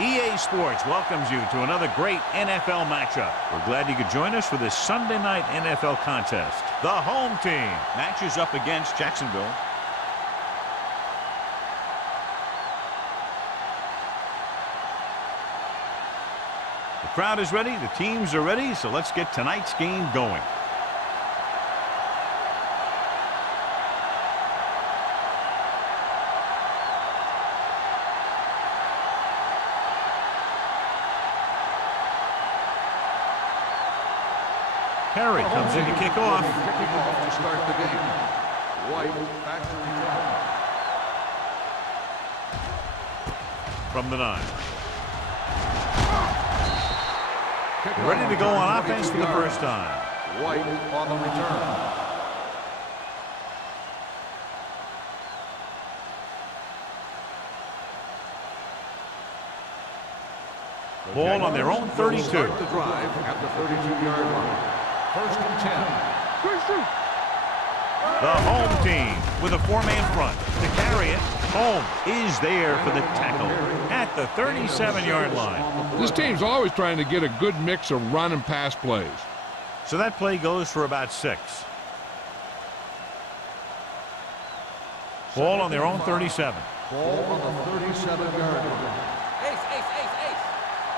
EA Sports welcomes you to another great NFL matchup. We're glad you could join us for this Sunday night NFL contest. The home team matches up against Jacksonville. The crowd is ready, the teams are ready, so let's get tonight's game going. Perry comes in to kick off. Kicking off to start the game. White back to return. From the 9. Ready to go on offense for the first time. White on the return. Ball on their own 32. Start the drive at the 32-yard line. First and 10. The home team with a 4-man front. To carry it, Home is there for the tackle at the 37-yard line. This team's always trying to get a good mix of run and pass plays. So that play goes for about 6. Ball on their own 37. Ball on the 37-yard line.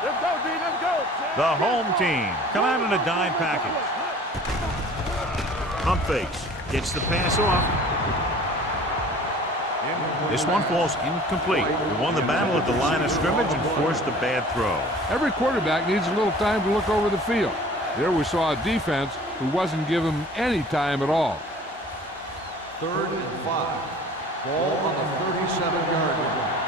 Let's go, D, let's go. The home team come out in a dime package. Pump fakes. Gets the pass off. This one falls incomplete. He won the battle at the line of scrimmage and forced a bad throw. Every quarterback needs a little time to look over the field. There we saw a defense who wasn't given him any time at all. 3rd and 5. Ball on the 37-yard line.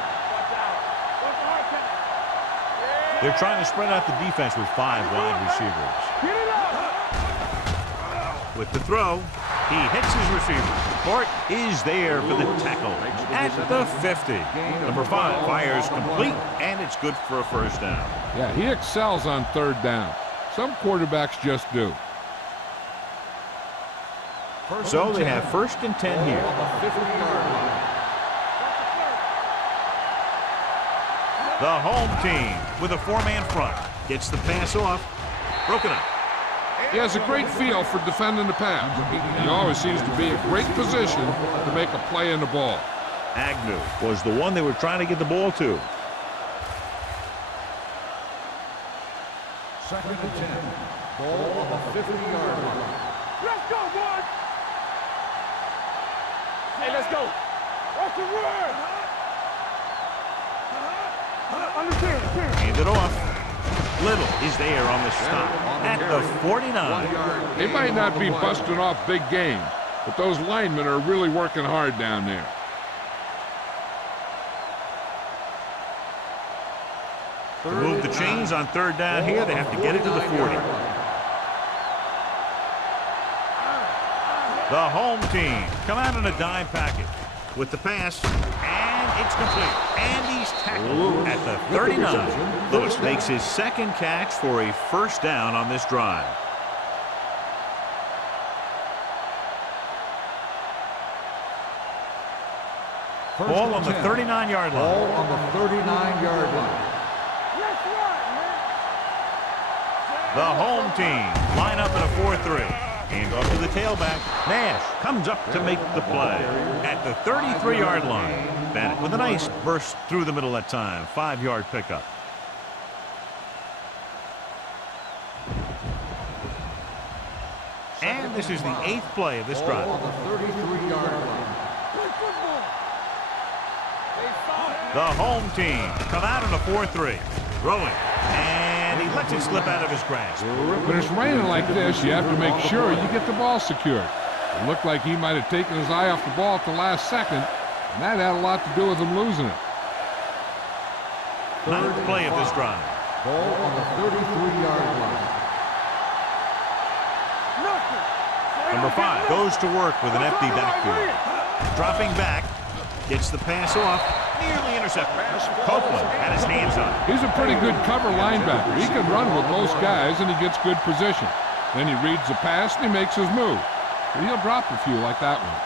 They're trying to spread out the defense with 5 wide receivers. With the throw, he hits his receiver. Hort is there for the tackle at the 50. Number 5 fires complete, and it's good for a first down. Yeah, he excels on 3rd down. Some quarterbacks just do. So they have 1st and 10 here. On the 50-yard line. The home team with a 4-man front gets the pass off. Broken up. He has a great feel for defending the pass. He always seems to be in great position to make a play in the ball. Agnew was the one they were trying to get the ball to. 2nd and 10. Ball on the 50-yard line. Let's go, boys. Hey, let's go. What's the word? Hand it off. Little is there on the stop at the 49. They might not be busting off big games, but those linemen are really working hard down there. To move the chains on 3rd down here, they have to get it to the 40. The home team come out in a dime package with the pass, and it's complete. And he's tackled at the 39. Lewis makes his 2nd catch for a first down on this drive. Ball on the 39-yard line. Ball on the 39-yard line. The home team line up in a 4-3. Hand off to the tailback. Nash comes up to make the play at the 33-yard line. Bennett with a nice burst through the middle that time. 5-yard pickup. And this is the 8th play of this drive. On the 33-yard line. The home team come out in a 4-3. Throwing. And he lets it slip out of his grasp. When it's raining like this, you have to make sure you get the ball secured. It looked like he might have taken his eye off the ball at the last second, and that had a lot to do with him losing it. 9th play of this drive. Ball on the 33-yard line. Number 5 goes to work with an empty backfield. Dropping back, gets the pass off, nearly intercepted. Copeland had his hands on it. He's a pretty good cover linebacker. He can run with most guys, and he gets good position. Then he reads the pass, and he makes his move. But he'll drop a few like that one.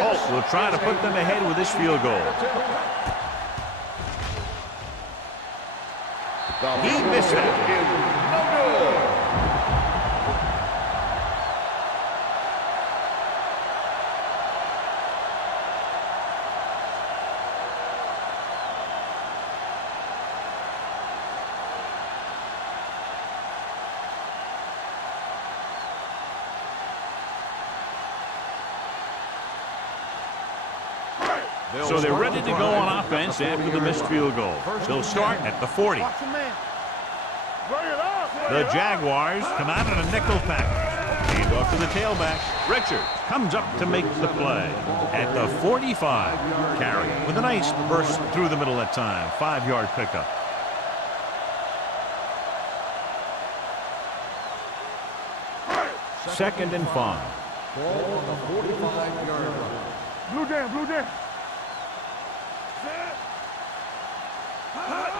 Holt will try to put them ahead with this field goal. He missed that. So they're ready to go on offense after the missed field goal. They'll start at the 40. The Jaguars come out in a nickel package. Hand off to the tailback. Richards comes up to make the play at the 45. Carry with a nice burst through the middle that time. 5-yard pickup. Second and 5. Ball on the 45-yard line. Blue down, blue down.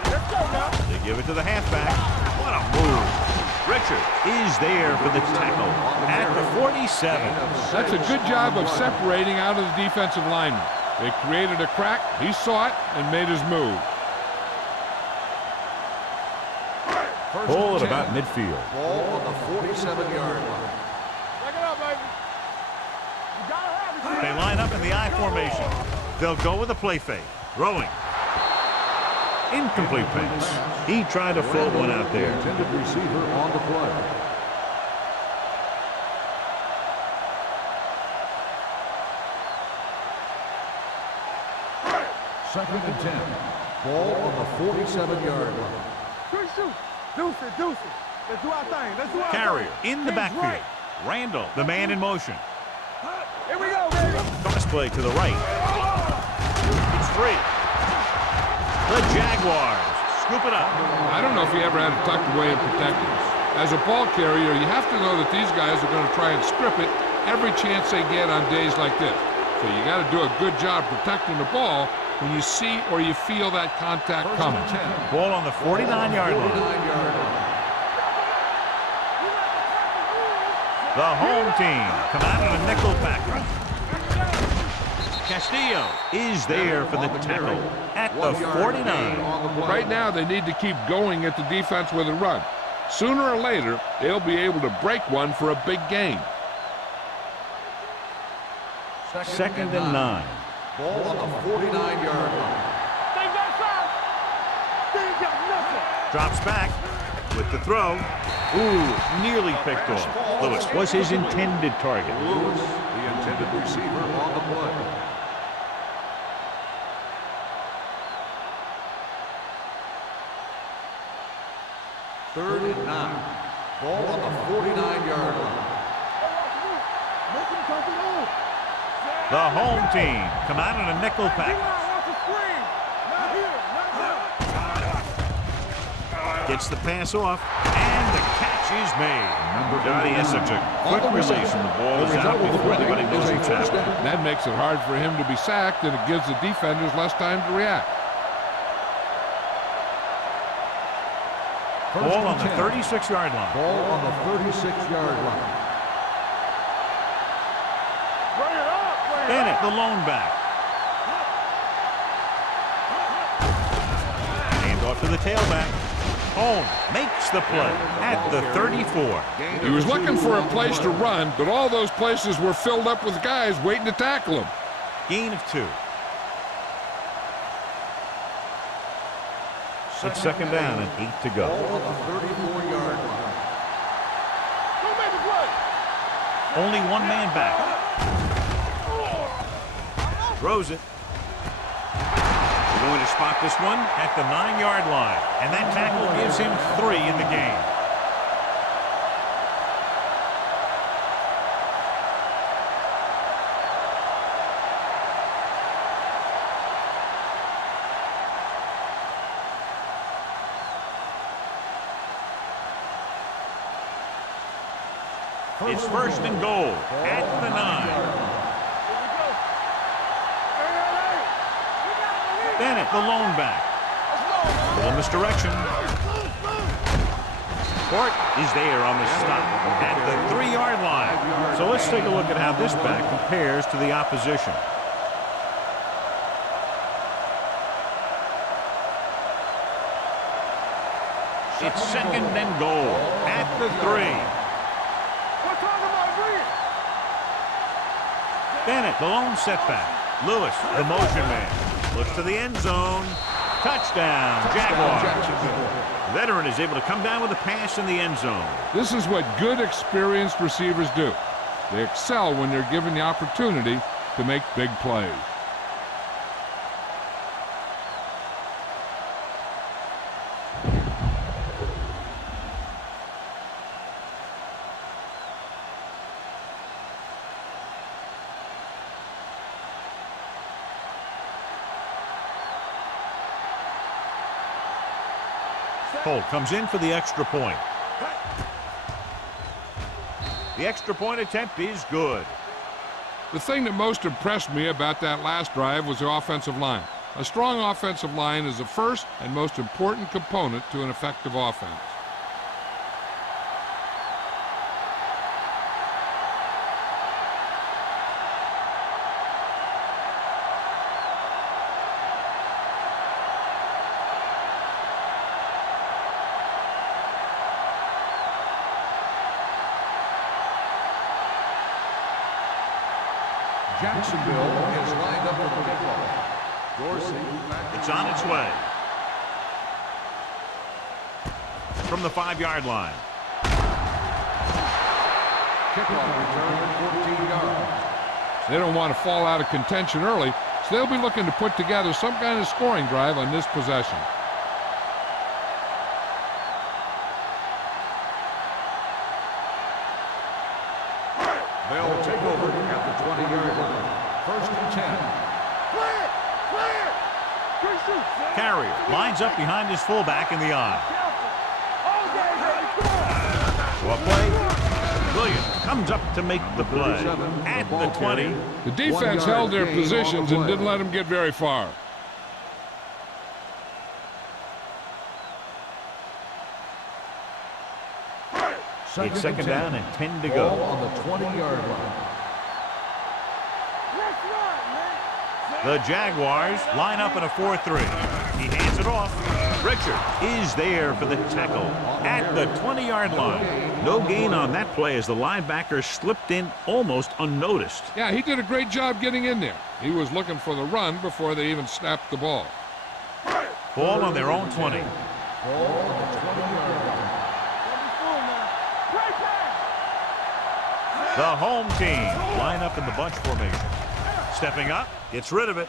Let's go now. They give it to the halfback. What a move. Richard is there for the tackle at the 47. That's a good job of separating out of the defensive lineman. They created a crack, he saw it, and made his move. Ball at about midfield. Ball on the 47-yard line. Check it out, baby. You gotta have it. They line up in the I formation. They'll go with a play fake. Throwing. Incomplete pass. He tried to float one out there. Intended receiver on the play. Second and 10. Ball on the 47-yard line. Quick shoot. Deuce it, deuce it. Let's do our thing. Let's do our Carrier thing. in the He's backfield. right. Randall, the man in motion. Here we go, baby. Toss play to the right. It's free. The Jaguars scoop it up. I don't know if he ever had it tucked away and protected. As a ball carrier, you have to know that these guys are going to try and strip it every chance they get on days like this. So you got to do a good job protecting the ball when you see or you feel that contact coming. Ball on the 49-yard line. The home team come out in a nickel package. Castillo is there for the tackle at the 49. Right now, they need to keep going at the defense with a run. Sooner or later, they'll be able to break one for a big gain. Second and 9. Ball on the 49-yard line. They got shot. They got nothing. Drops back with the throw. Ooh, nearly picked off. Lewis was his intended target. Lewis, the intended receiver on the play. Third and 9. Ball on the 49-yard line. The home team come out in a nickel package. Gets the pass off, and the catch is made. Johnny has such a quick release, and the ball is out before anybody knows what's happening. That makes it hard for him to be sacked, and it gives the defenders less time to react. Ball on the 36-yard line. Ball on the 36-yard line. Bennett, the lone back. Hand off to the tailback. Holmes makes the play at the 34. He was looking for a place to run, but all those places were filled up with guys waiting to tackle him. Gain of 2. It's second down and 8 to go. Ball on the 34-yard line. Only one man back. Throws it. We're going to spot this one at the 9-yard line. And that tackle gives him 3 in the game. It's first and goal at the 9. Bennett, the lone back. Little misdirection. Support is there on the stop at the 3-yard line. So let's take a look at how this back compares to the opposition. It's 2nd and goal at the 3. We're talking about green. Bennett, the lone setback. Lewis, the motion man. Looks to the end zone. Touchdown, Jaguars. Veteran is able to come down with a pass in the end zone. This is what good, experienced receivers do. They excel when they're given the opportunity to make big plays. Holt comes in for the extra point. The extra point attempt is good. The thing that most impressed me about that last drive was the offensive line. A strong offensive line is the first and most important component to an effective offense. Jacksonville is lined up with the kickoff. Dorsey back. It's on its way. From the 5-yard line. Kickoff return at 14 yards. They don't want to fall out of contention early, so they'll be looking to put together some kind of scoring drive on this possession. They'll take over at the 20-yard line. 1st and 10. Clear! Clear! Good shoot. Carrier lines up behind his fullback in the eye. Careful. What play? Williams comes up to make the play at the 20. The defense held their positions and didn't let them get very far. It's 2nd down and 10 to Ball go. on the 20-yard line. Let's run, man. The Jaguars line up in a 4-3. He hands it off. Richard is there for the tackle at the 20-yard line. No gain on that play as the linebacker slipped in almost unnoticed. Yeah, he did a great job getting in there. He was looking for the run before they even snapped the ball. Ball on their own 20. Ball on the 20-yard line. The home team line up in the bunch formation. Stepping up, gets rid of it.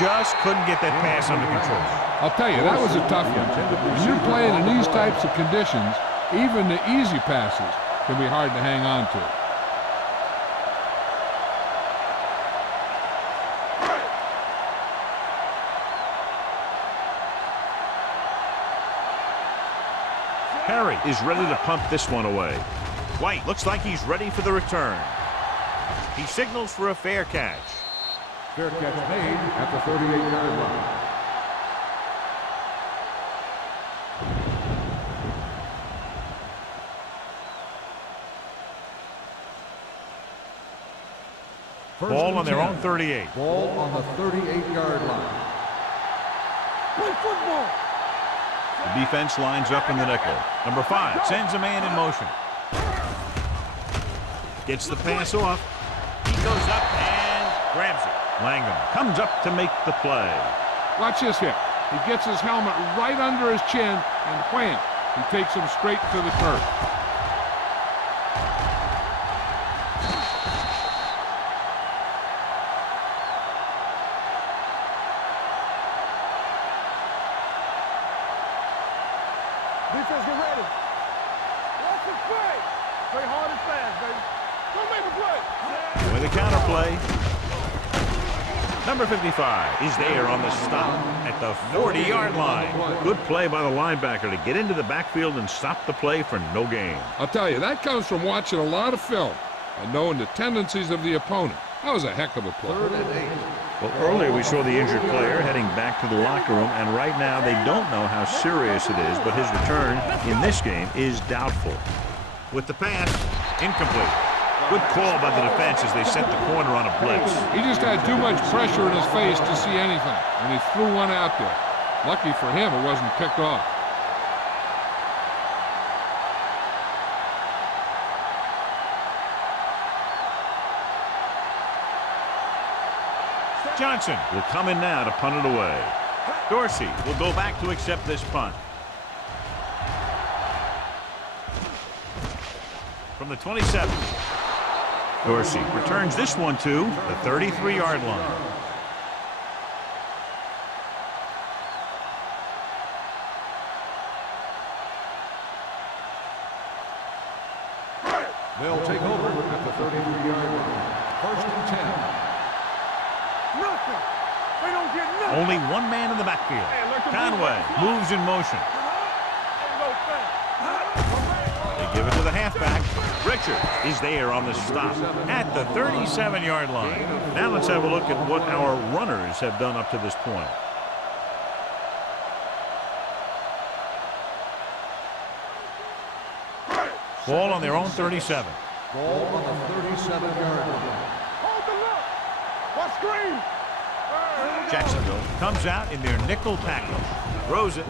Just couldn't get that pass under control. I'll tell you, that was a tough one. When you're playing in these types of conditions, even the easy passes can be hard to hang on to. Perry is ready to punt this one away. White looks like he's ready for the return. He signals for a fair catch. Fair catch made at the 38-yard line. Ball on their own 38. Ball on the 38-yard line. Play football. The defense lines up in the nickel. Number 5 sends a man in motion. Gets the pass off. He goes up and grabs it. Langham comes up to make the play. Watch this hit. He gets his helmet right under his chin, and wham, he takes him straight to the turf. Defense, get ready. Watch the play. Play hard and fast, baby. Don't make a play. With a counter play. Number 55 is there on the stop at the 40-yard line. Good play by the linebacker to get into the backfield and stop the play for no gain. I'll tell you, that comes from watching a lot of film and knowing the tendencies of the opponent. That was a heck of a play. 3rd and 8. Well, earlier we saw the injured player heading back to the locker room, and right now they don't know how serious it is, but his return in this game is doubtful. With the pass, incomplete. Good call by the defense as they set the corner on a blitz. He just had too much pressure in his face to see anything, and he threw one out there. Lucky for him, it wasn't picked off. Johnson will come in now to punt it away. Dorsey will go back to accept this punt. From the 27. Dorsey returns this one to the 33-yard line. They'll take over at the 33-yard line. First and 10. Nothing. They don't get nothing. Only one man in the backfield. Conway moves in motion. They give it to the halfback. Richard is there on the stop at the 37-yard line. Now let's have a look at what our runners have done up to this point. Ball on their own 37. Ball on the 37-yard line. Hold the look. What screen? Jacksonville comes out in their nickel package. Throws it.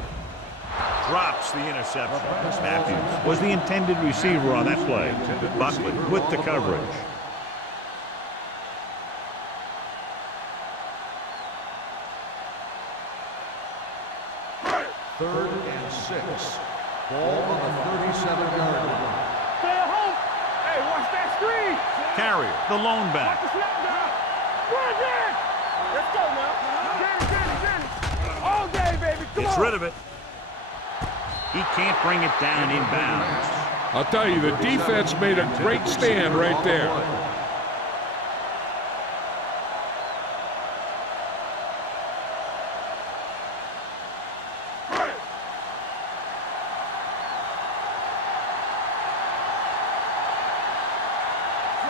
Drops the interception. Matthews was the intended receiver on that play. Buckley with the coverage. Third and 6. Ball on the 37-yard line. Stay at home. Hey, watch that screen. Carrier, the lone Watch back. the snap down. Run, Dan. Let's go now. Get it. All day, baby. Come Gets on. rid of it. He can't bring it down inbounds. I'll tell you, the defense made a great stand right there.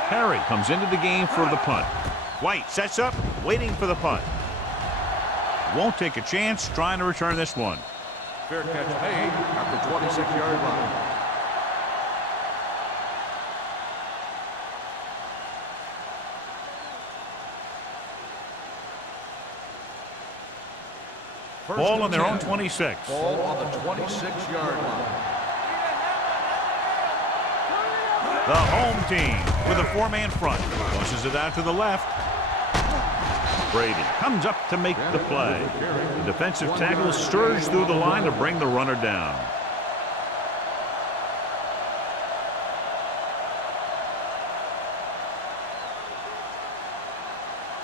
Perry comes into the game for the punt. White sets up, waiting for the punt. Won't take a chance trying to return this one. Fair catch made at the 26-yard line. Ball on their own 26. Ball on the 26-yard line. The home team with a four-man front. Pushes it out to the left. Brady comes up to make the play. The defensive tackle stirs through the line to bring the runner down.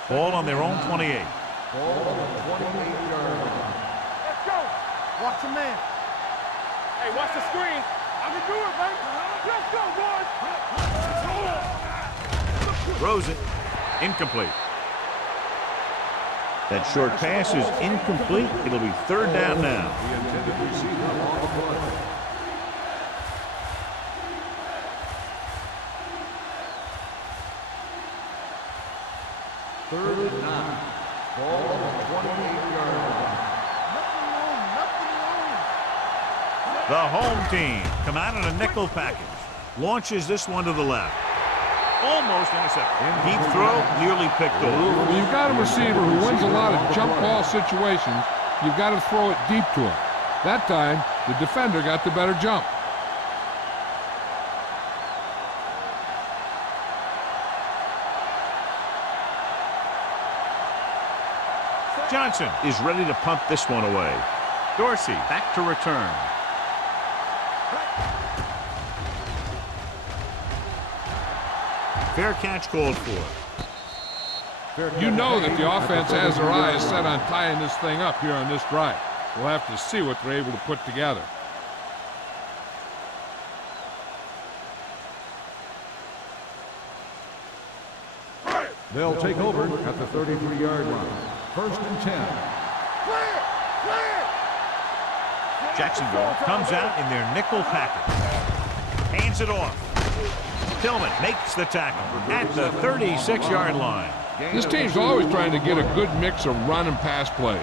Ball on their own 28. Ball on the 28-yard line. Let's go. Watch the man. Hey, watch the screen. I can do it, baby. Let's go, boys. Throws it. Incomplete. That short pass is incomplete. It'll be third down now. The intended receiver on the play. Third and 9. Ball on the 28-yard line. The home team come out in a nickel package. Launches this one to the left. Almost intercepted. Deep throw, nearly picked off. When you've got a receiver who wins a lot of jump ball situations, you've got to throw it deep to him. That time, the defender got the better jump. Johnson is ready to punt this one away. Dorsey back to return. Fair catch called for. You know that the offense has their eyes set on tying this thing up here on this drive. We'll have to see what they're able to put together. They'll take over at the 33-yard line. First and 10. Clear. Clear. Jacksonville comes out in their nickel package. Hands it off. Tillman makes the tackle at the 36-yard line. This team's always trying to get a good mix of run and pass plays.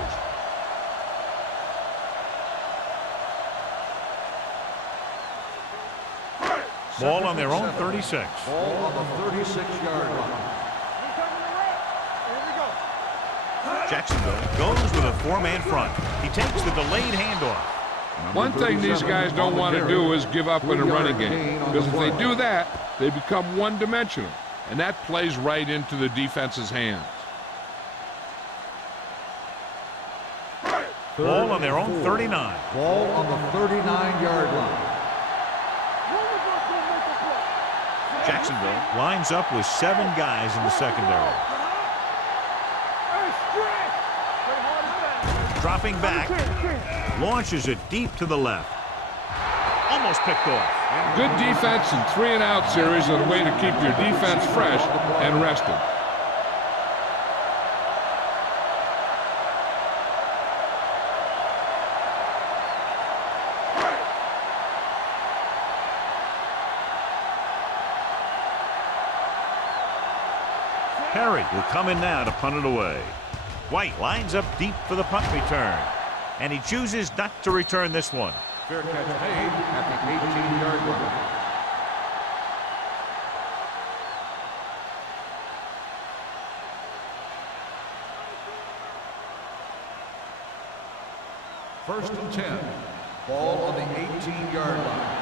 Ball on their own 36. Ball on the 36-yard line. Jacksonville goes with a four-man front. He takes the delayed handoff. One thing these guys don't want to do is give up in a running game, because if they do that, they become one-dimensional, and that plays right into the defense's hands. Ball on their own 39. Ball on the 39-yard line. Jacksonville lines up with 7 guys in the secondary. Dropping back, launches it deep to the left. Almost picked off. Good defense and 3-and-out series are the way to keep your defense fresh and rested. Perry will come in now to punt it away. White lines up deep for the punt return, and he chooses not to return this one. Fair catch made at the 18-yard line. First and 10. Ball on the 18-yard line.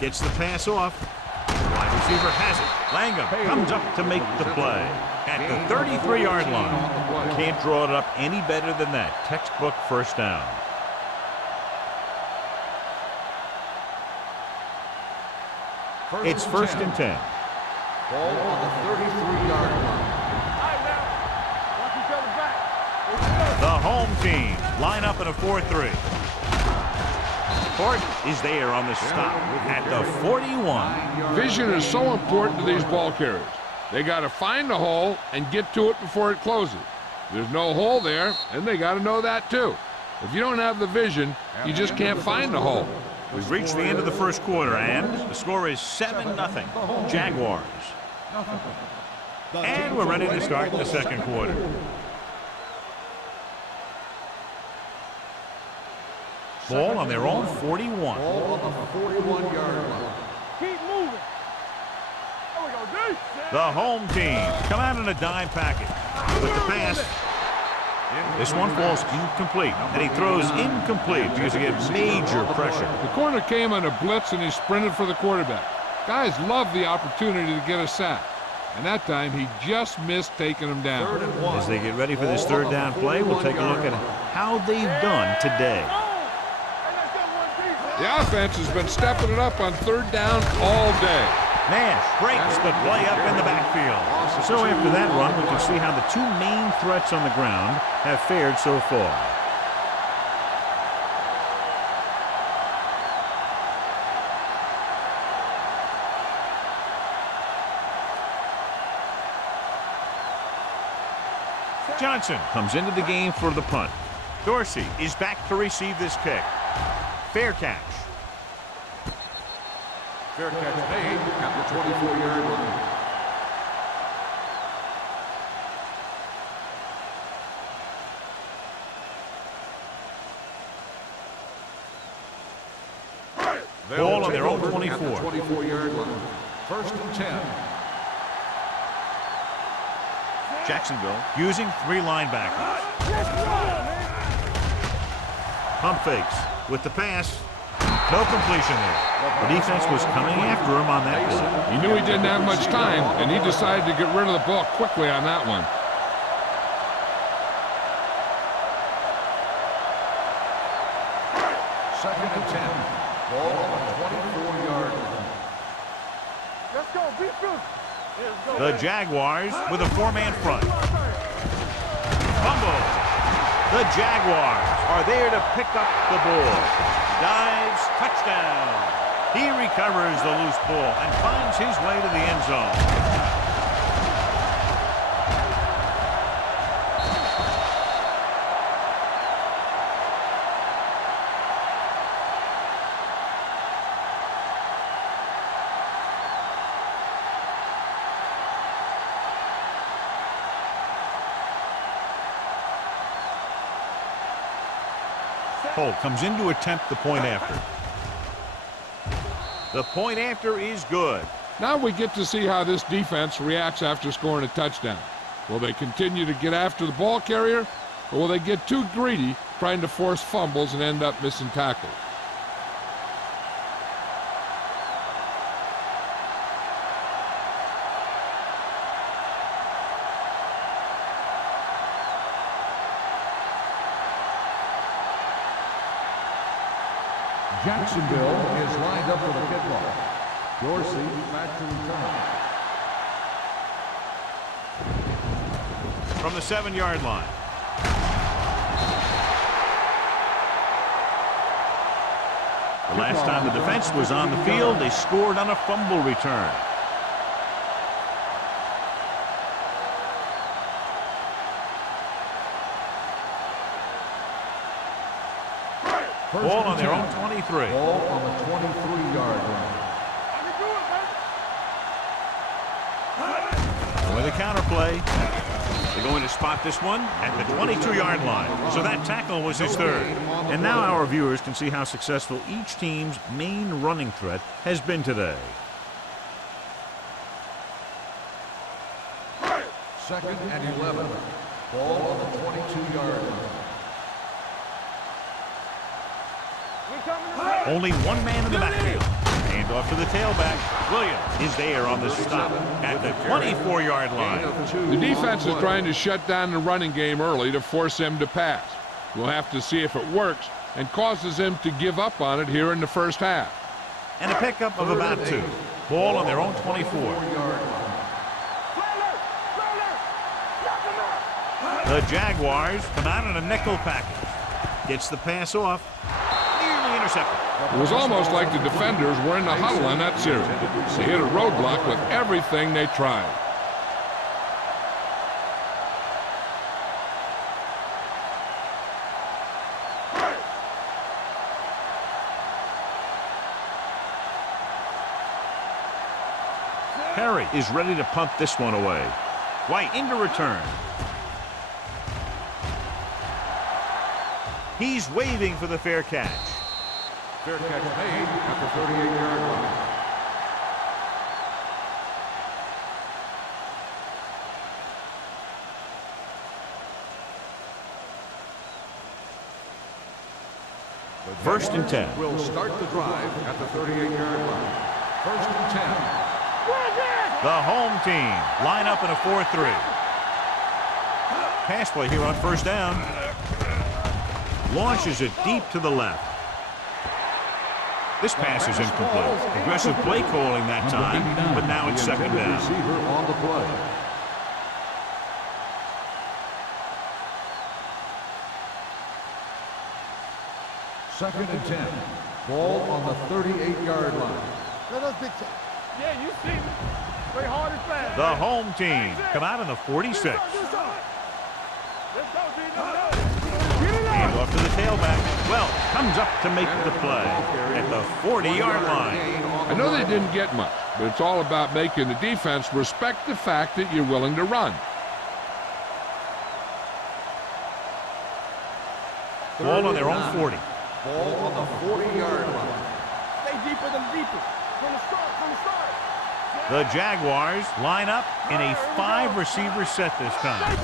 Gets the pass off. Wide receiver has it. Langham comes up to make the play at the 33-yard line. Can't draw it up any better than that. Textbook first down. It's first and 10. Ball on the 33-yard line. The home team line up in a 4-3. Court is there on the stop at the 41. Vision is so important to these ball carriers. They got to find the hole and get to it before it closes. There's no hole there, and they got to know that too. If you don't have the vision, you just can't find the hole. We've reached the end of the first quarter, and the score is 7-0. Jaguars. And we're ready to start the second quarter. Ball on their own 41. Ball on the 41-yard line. Keep moving. There we go, D. The home team come out in a dime packet with the pass. This one falls incomplete, and he throws incomplete because he gets major pressure. The corner came on a blitz, and he sprinted for the quarterback. Guys love the opportunity to get a sack, and that time he just missed taking him down. As they get ready for this third down play, we'll take a look at how they've done today. The offense has been stepping it up on third down all day. Nash breaks the play up in the backfield. So after that run, we can see how the two main threats on the ground have fared so far. Johnson comes into the game for the punt. Dorsey is back to receive this kick. Fair catch. Fair catch made at the 24-yard line. Ball on their own 24. 24-yard line. First and 10. Jacksonville using 3 linebackers. Pump fakes with the pass. No completion there. The defense was coming after him on that play. He knew he didn't have much time, and he decided to get rid of the ball quickly on that one. Second and 10. Ball on the 24-yard line. Let's go, beat Philly. The Jaguars with a 4-man front. Fumble. The Jaguars are there to pick up the ball. Dives, touchdown. He recovers the loose ball and finds his way to the end zone. Holt comes in to attempt the point after. The point after is good. Now we get to see how this defense reacts after scoring a touchdown. Will they continue to get after the ball carrier, or will they get too greedy trying to force fumbles and end up missing tackles? Jacksonville is lined up for the kickoff. Dorsey back to return. From the 7-yard line. The last time the defense was on the field, they scored on a fumble return. Ball on their own 23. Ball on the 23-yard line. With a counter play. They're going to spot this one at the 22-yard line. So that tackle was his third. And now our viewers can see how successful each team's main running threat has been today. Second and 11. Ball on the 22-yard line. Only one man in the backfield. Hand off to the tailback. Williams is there on the stop at the 24-yard line. The defense is trying to shut down the running game early to force him to pass. We'll have to see if it works and causes him to give up on it here in the first half. And a pickup of about 2. Ball on their own 24. The Jaguars come out in a nickel package. Gets the pass off. Nearly intercepted. It was almost like the defenders were in the huddle on that series. They hit a roadblock with everything they tried. Perry is ready to punt this one away. White into return. He's waving for the fair catch. Fair catch made at the 38-yard line. First and 10. Will start the drive at the 38-yard line. First and 10. The home team line up in a 4-3. Pass play here on first down. Launches it deep to the left. This pass is incomplete. Aggressive play calling that time, but now it's second down. Receiver on the play. Second and 10. Ball on the 38-yard line. Let us big time. Yeah, you see me. Play hard and fast. The home team come out in the 46. Let's go, D. Hand off to the tailback. Well, comes up to make the play at the 40-yard line. I know they didn't get much, but it's all about making the defense respect the fact that you're willing to run. Ball on their own 40. Ball on the 40-yard line. Stay deeper than deepest. From the start. The Jaguars line up in a 5-receiver set this time.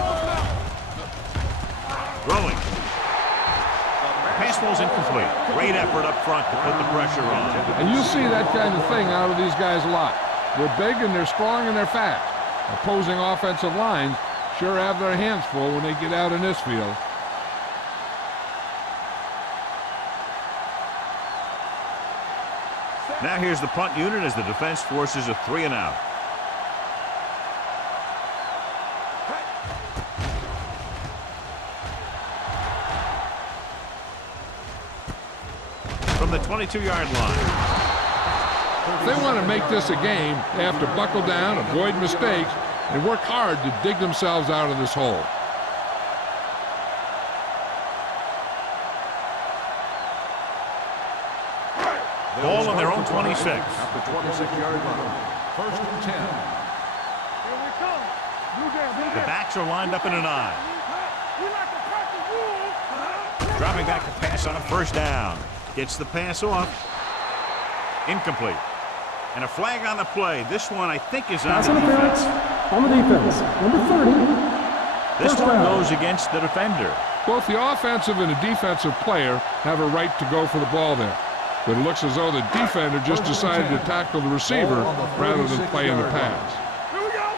Throwing. Pass ball's incomplete. Great effort up front to put the pressure on. And you see that kind of thing out of these guys a lot. They're big and they're strong and they're fast. Opposing offensive lines sure have their hands full when they get out in this field. Now here's the punt unit as the defense forces a 3-and-out. From the 22-yard line. If they want to make this a game, they have to buckle down, avoid mistakes, and work hard to dig themselves out of this hole. Ball on their own 26. At the 26-yard line. First and 10. Here we come. Blue down. The backs are lined up in an eye. We like to practice rules. Dropping back to pass on a first down. Gets the pass off. Incomplete. And a flag on the play. This one, I think, is on the defense. On the defense, number 30. This one goes against the defender. Both the offensive and the defensive player have a right to go for the ball there. But it looks as though the defender just decided to tackle the receiver rather than play in the pass. Here we go.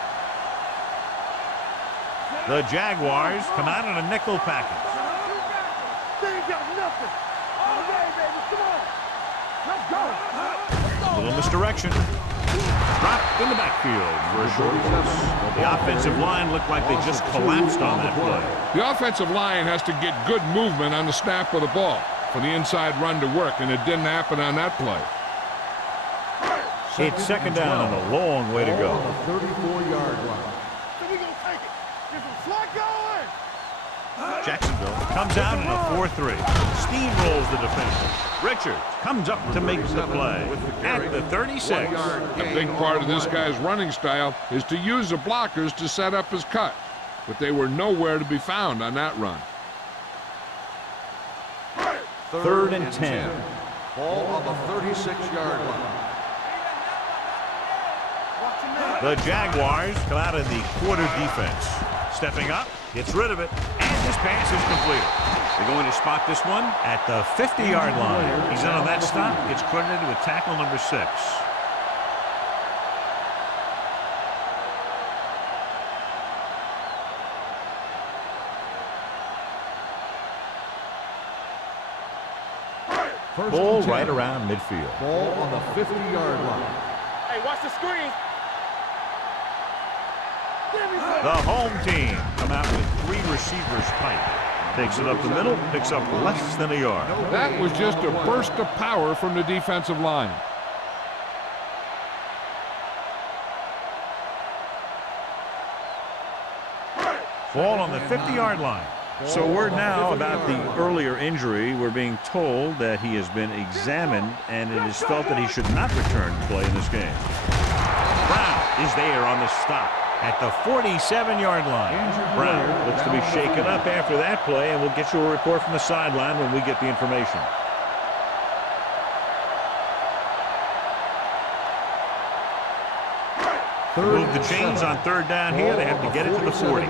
The Jaguars come out in a nickel package. They ain't got nothing. All day, baby. Come on. Let's go. A little misdirection. Dropped in the backfield for a short loss. The offensive line looked like they just collapsed on that play. The offensive line has to get good movement on the snap of the ball for the inside run to work, and it didn't happen on that play. It's second down and a long way to go. 34-yard line. So we gonna take it. Get some slack going. Jacksonville comes out in a 4-3. Steamrolls the defender. Richards comes up to make the play at the 36. A big part of this guy's running style is to use the blockers to set up his cut, but they were nowhere to be found on that run. Third and 10. Ball on the 36-yard line. The Jaguars come out in the quarter defense. Stepping up, gets rid of it, and this pass is completed. They're going to spot this one at the 50-yard line. He's in on that stop. Gets credited with tackle number 6. Ball right around midfield. Ball on the 50-yard line. Hey, watch the screen. The home team come out with 3 receivers tight. Takes it up the middle, picks up less than a yard. That was just a burst of power from the defensive line. Ball on the 50-yard line. So word now about the earlier injury. We're being told that he has been examined and it is felt that he should not return to play in this game. Brown is there on the stop at the 47-yard line. Brown looks to be shaken up after that play, and we'll get you a report from the sideline when we get the information. Move the chains on third down here. They have to get it to the 40.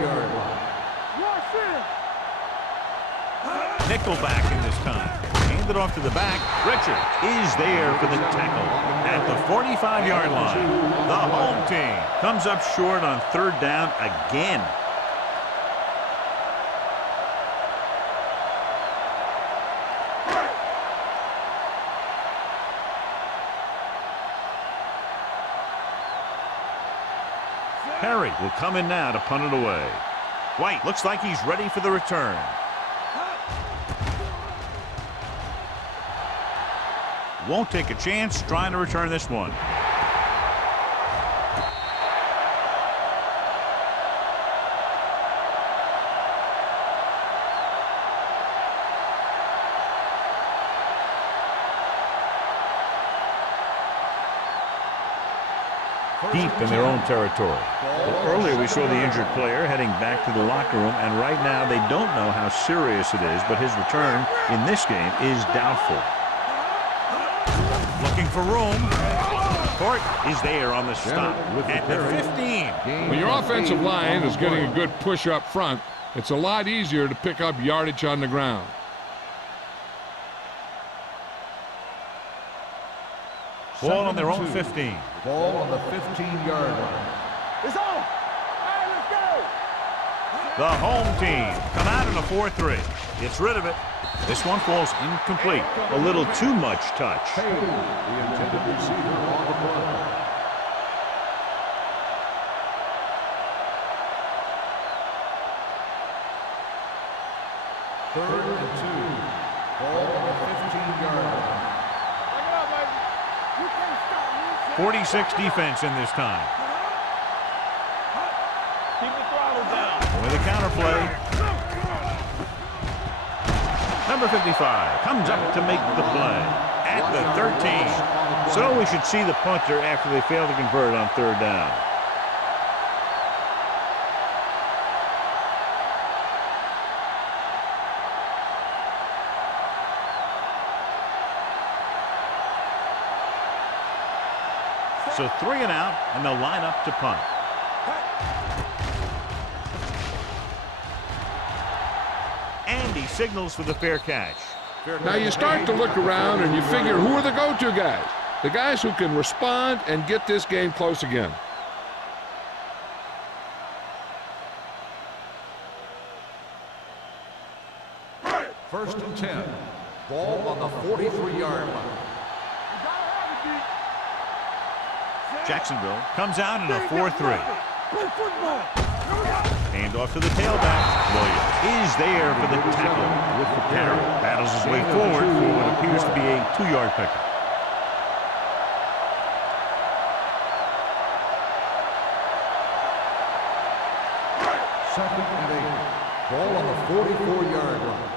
Nickelback in this time. Hand it off to the back. Richard is there for the tackle at the 45-yard line. The home team comes up short on third down again. Perry will come in now to punt it away. White looks like he's ready for the return. Won't take a chance trying to return this one. Deep in their own territory. Well, earlier we saw the injured player heading back to the locker room, and right now they don't know how serious it is, but his return in this game is doubtful. Looking for room. Court is there on the stop at the 15. When your offensive line is getting a good push up front, it's a lot easier to pick up yardage on the ground. Ball on their own 15. Ball on the 15-yard line. It's on. All right, let's go. The home team come out in a 4-3. Gets rid of it. This one falls incomplete. A little too much touch. The intended receiver on the play. Third and 2. Ball on the 15-yard line. 46 defense in this time. Keep the throttle down. With a counter play. Number 55 comes up to make the play at the 13. So we should see the punter after they fail to convert on third down. So 3 and out, and they'll line up to punt. And he signals for the fair catch. Now you start to look around and you figure, who are the go-to guys? The guys who can respond and get this game close again. First and 10. Ball on the 43-yard line. Jacksonville comes out in a 4-3. Hand off to the tailback. Williams is there for the tackle with the carry. Battles his way forward for what appears to be a 2-yard pickup. Second and 8. Ball on the 44-yard line.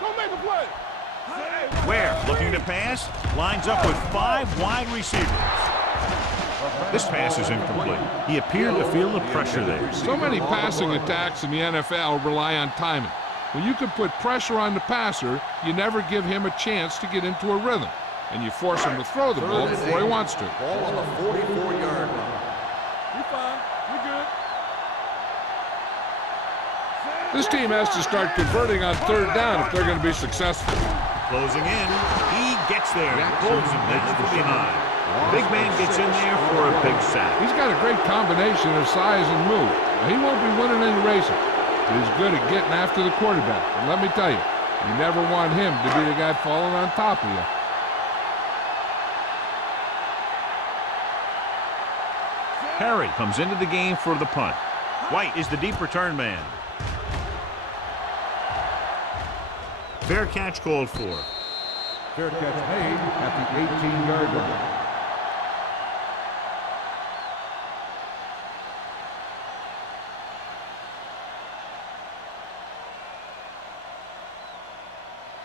Don't make a play. Ware looking to pass, lines up with 5 wide receivers. This pass is incomplete. He appeared to feel the pressure there. So many passing attacks in the NFL rely on timing. When you can put pressure on the passer, you never give him a chance to get into a rhythm, and you force him to throw the ball before he wants to. Ball on the 44-yard line. You fine. You good. This team has to start converting on 3rd down if they're going to be successful. Closing in, he gets there and pulls him down from behind. Big man gets in there for a big sack. He's got a great combination of size and move. Now, he won't be winning any races, but he's good at getting after the quarterback. And let me tell you, you never want him to be the guy falling on top of you. Perry comes into the game for the punt. White is the deep return man. Fair catch called for. Fair catch made at the 18-yard line.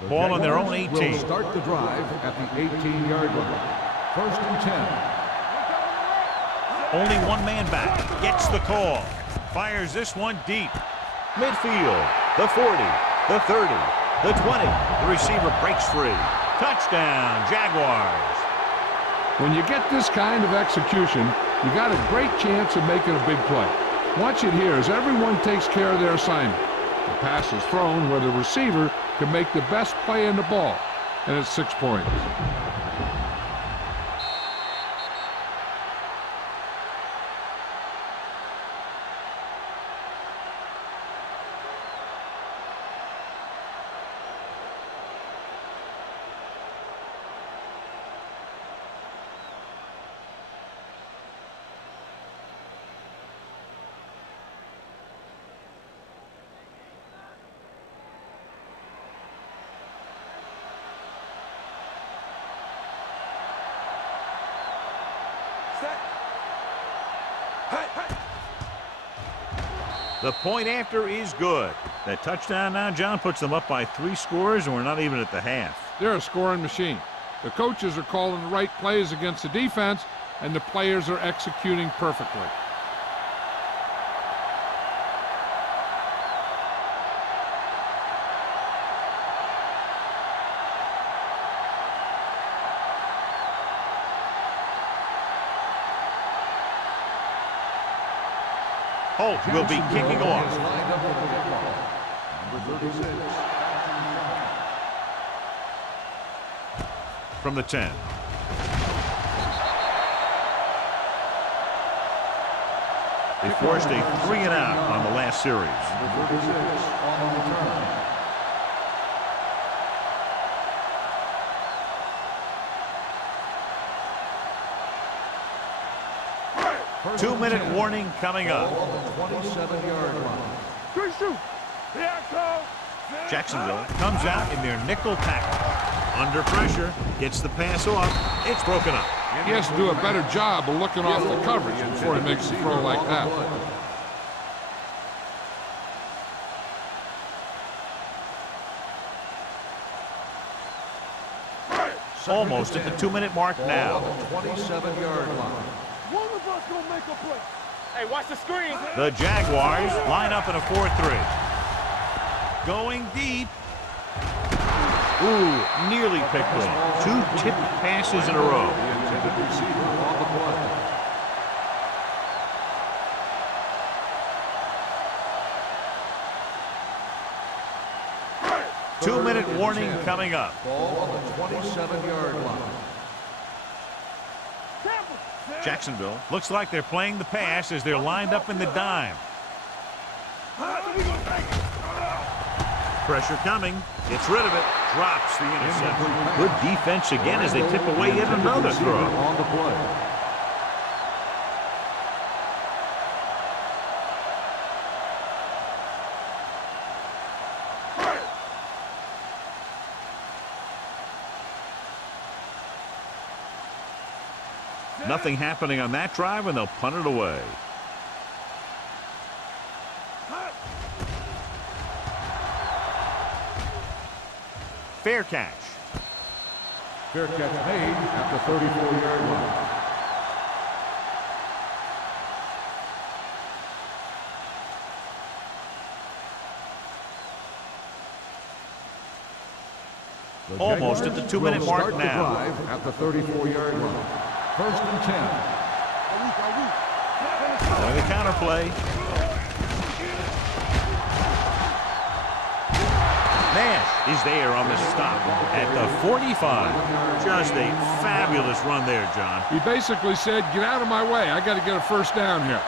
Ball on their own 18. Will start the drive at the 18-yard line. First and 10. Only one man back. Gets the call. Fires this one deep. Midfield. The 40. The 30. The 20. The receiver breaks free. Touchdown, Jaguars. When you get this kind of execution, you got a great chance of making a big play. Watch it here as everyone takes care of their assignment. The pass is thrown where the receiver can make the best play in the ball, and it's 6 points. The point after is good. That touchdown now, John, puts them up by 3 scores, and we're not even at the half. They're a scoring machine. The coaches are calling the right plays against the defense, and the players are executing perfectly. Holt will be kicking off. Number 36. From the 10. They forced a 3 and out on the last series. Number 36 on the return. 2-minute warning coming up. On the 27-yard line. Good shoot. Here I come. Jacksonville comes out in their nickel tackle. Under pressure, gets the pass off. It's broken up. He has to do a better job of looking off the coverage before he makes a throw like that. Almost at the 2-minute mark now. On the 27-yard line. One of us gonna make a play. Hey, watch the screen. The Jaguars line up in a 4-3. Going deep. Ooh, nearly picked off. 2 tipped passes in a row. The intended receiver on the play. Two-minute warning coming up. Ball on the 27-yard line. Jacksonville looks like they're playing the pass as they're lined up in the dime. Pressure coming. Gets rid of it. Drops the interception. Good defense again as they tip away yet another throw. On the play. Nothing happening on that drive, and they'll punt it away. Fair catch. Fair catch made at the 34-yard line. Almost at the 2-minute mark Start now. the drive at the 34-yard line. First and 10. Going the counter play. Nash is there on the stop at the 45. Just a fabulous run there, John. He basically said, get out of my way. I got to get a first down here.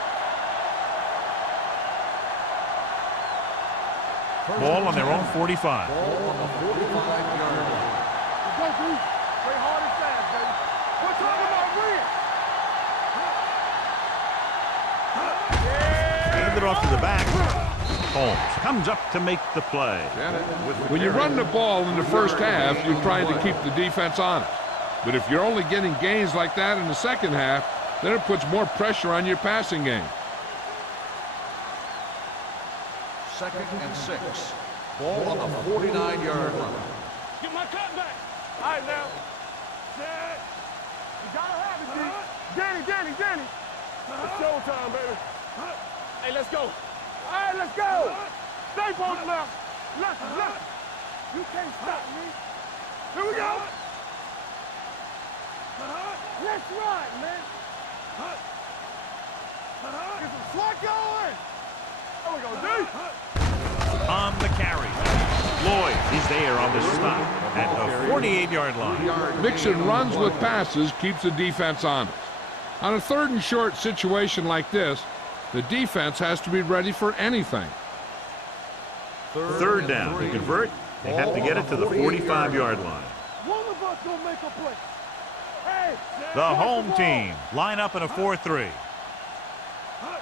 Ball on their own 45. Ball on the 45-yard line. Go, Bruce. Play hard and fast, baby. We're talking about win. Hand it off to the back. Holmes comes up to make the play. When you run the ball in the first half, you're trying to keep the defense honest. But if you're only getting gains like that in the second half, then it puts more pressure on your passing game. Second and 6. Ball on the 49-yard line. Get my cut back. All right, now. Set. You gotta have it, D. Danny. It's showtime, baby. Hey, let's go. All right, let's go. Stay on left. Left. You can't stop me. Here we go. Let's ride, man. Get some slack going. There we go, D. On the carry. Lloyd is there on the stop at the 48-yard line. Mixing runs with passes keeps the defense honest. On a 3rd and short situation like this, the defense has to be ready for anything. Third down. To convert, they have to get it to the 45-yard line. One of us gonna make a play. Hey, The home team line up in a 4-3.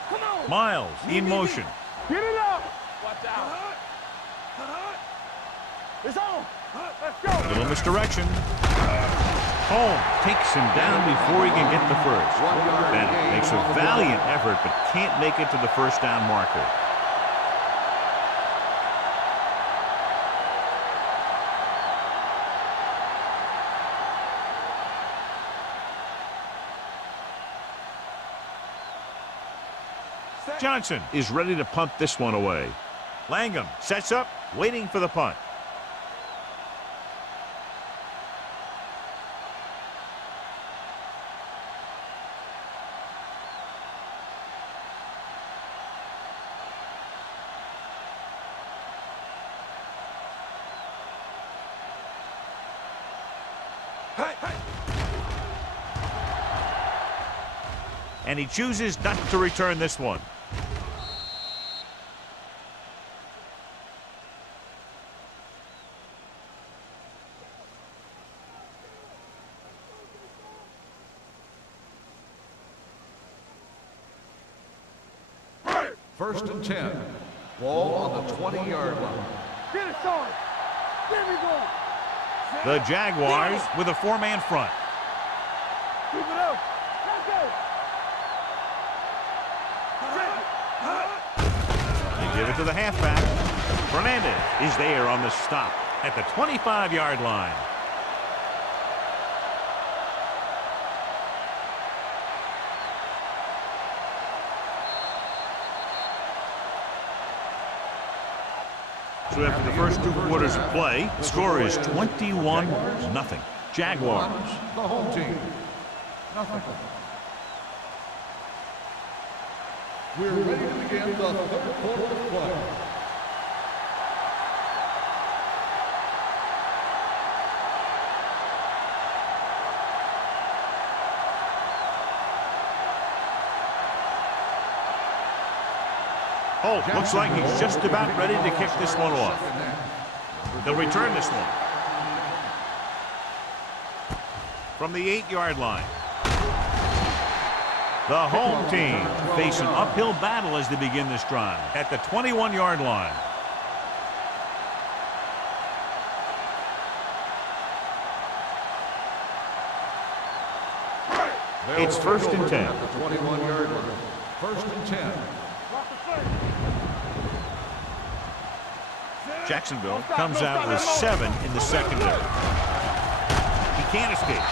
come on. Miles in motion. Get it up. Watch out. It's on. Let's go. Little misdirection. Holmes takes him down before he can get the first. Bennett makes a valiant effort but can't make it to the first down marker. Johnson is ready to punt this one away. Langham sets up, waiting for the punt. And he chooses not to return this one. First and 10. Ball on the 20-yard line. Get it, son. There we go. The Jaguars with a 4-man front. Keep it up. Let's go. They give it to the halfback. Fernandez is there on the stop at the 25-yard line. So after the first 2 quarters of play, the score is 21-0. Jaguars. The home team. Nothing. We're ready to begin the third quarter of play. Holt looks like he's just about ready to kick this one off. He'll return this one from the 8-yard line. The home team face an uphill battle as they begin this drive at the 21-yard line. It's 1st and 10. At the 21-yard line. 1st and 10. Jacksonville comes out with 7 in the secondary. He can't escape.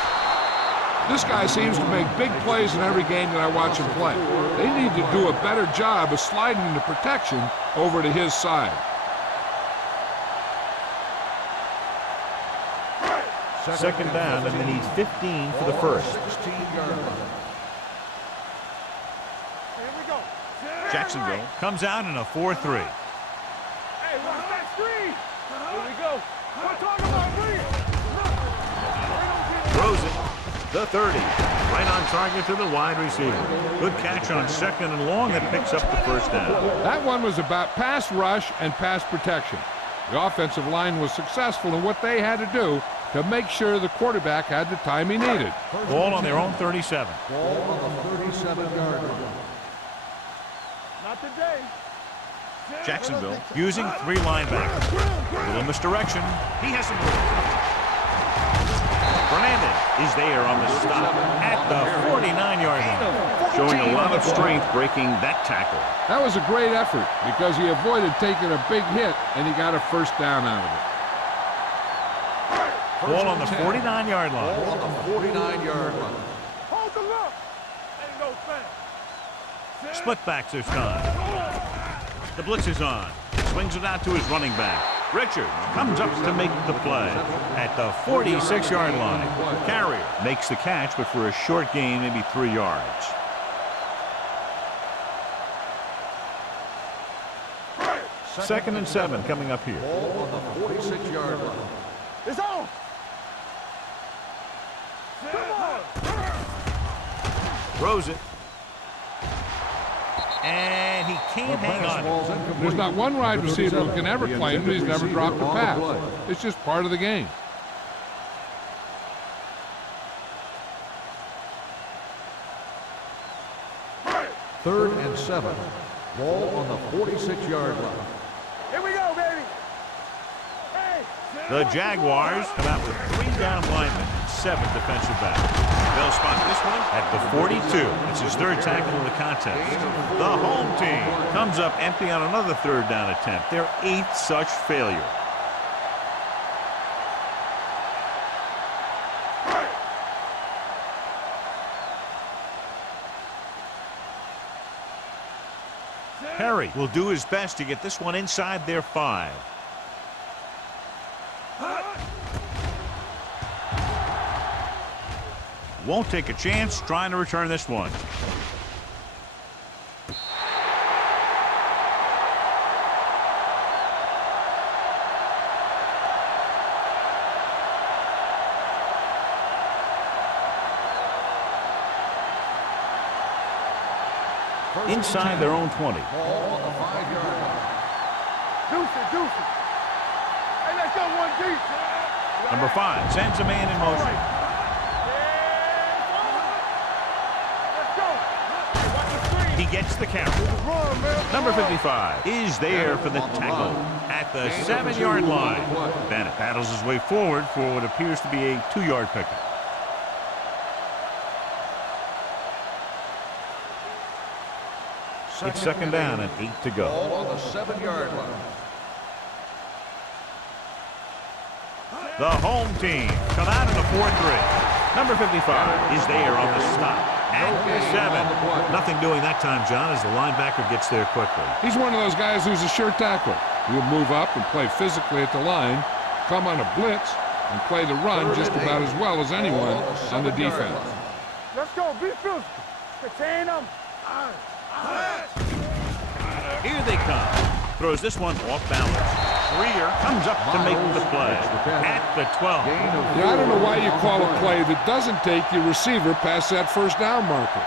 This guy seems to make big plays in every game that I watch him play. They need to do a better job of sliding the protection over to his side. Second down, and they need 15 for the first. 16-yard line. Jacksonville comes out in a 4-3. Hey, watch that screen. Here we go. We're talking about green. Throws it. The 30. Right on target to the wide receiver. Good catch on 2nd and long that picks up the first down. That one was about pass rush and pass protection. The offensive line was successful in what they had to do to make sure the quarterback had the time he needed. Ball on their own 37. Ball on the 37-yard line. Not today. Jacksonville using 3 linebackers. A little misdirection. He has some room. Fernandez is there on the stop at the 49-yard line. Showing a lot of strength breaking that tackle. That was a great effort because he avoided taking a big hit and he got a first down out of it. Ball on the 49-yard line. Ball on the 49-yard line. Hold the look. Ain't no thing. Split backs this time. The blitz is on. Swings it out to his running back. Richards comes up to make the play at the 46-yard line. Carrier makes the catch, but for a short gain, maybe 3 yards. Second and 7 coming up here. Ball on the 46-yard line. It's on. Come on. Throws it. And he can't hang on. There's not one wide receiver who can ever claim that he's never dropped a pass. It's just part of the game. Third and 7. Ball on the 46-yard line. Here we go, baby. Hey. The Jaguars come out with 3 down linemen and 7 defensive backs. They'll spot this one at the 42. It's his 3rd tackle in the contest. The home team comes up empty on another 3rd down attempt. Their 8th such failure. Perry will do his best to get this one inside their 5. Won't take a chance trying to return this one. Inside their own 20. Ball on the 5-yard line. Deuce it. Hey, let's go one deep. Number 5 sends a man in motion. He gets the count. Number 55 is there for the tackle at the 7-yard line. Bennett battles his way forward for what appears to be a 2-yard pickup. It's 2nd down and 8 to go. Ball on the 7-yard line. The home team come out in a 4-3. Number 55 is there on the stop at the 7. Nothing doing that time, John, as the linebacker gets there quickly. He's one of those guys who's a sure tackler. He'll move up and play physically at the line, come on a blitz, and play the run just about as well as anyone on the defense. Let's go. Be physical. Contain them. Here they come. Throws this one off balance. Greer comes up to make the play at the 12. Yeah, I don't know why you call a play that doesn't take your receiver past that first down marker.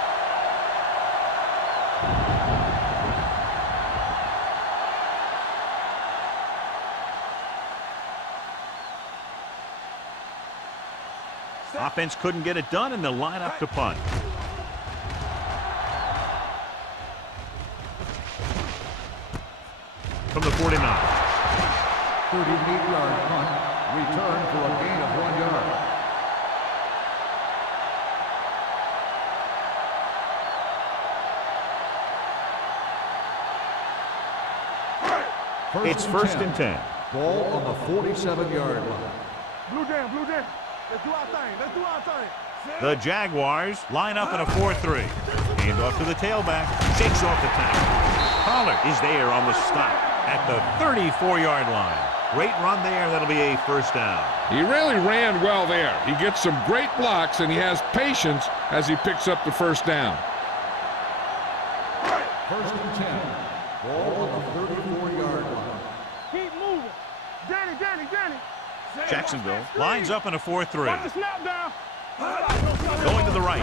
Offense couldn't get it done, and they'll line up to punt. From the 49. 38-yard punt. Return for a gain of 1 yard. It's first and 10. Ball on the 47-yard line. Blue jam, blue jam. Let's do our thing. Let's do our thing. The Jaguars line up in a 4-3. Hand off to the tailback. Shakes off the tackle. Pollard is there on the stop at the 34-yard line. Great run there. That'll be a first down. He really ran well there. He gets some great blocks, and he has patience as he picks up the first down. First and 10. Ball on the 34-yard line. Keep moving. Danny, Danny, Danny. Jacksonville lines up in a 4-3. Watch the snap down. Going to the right.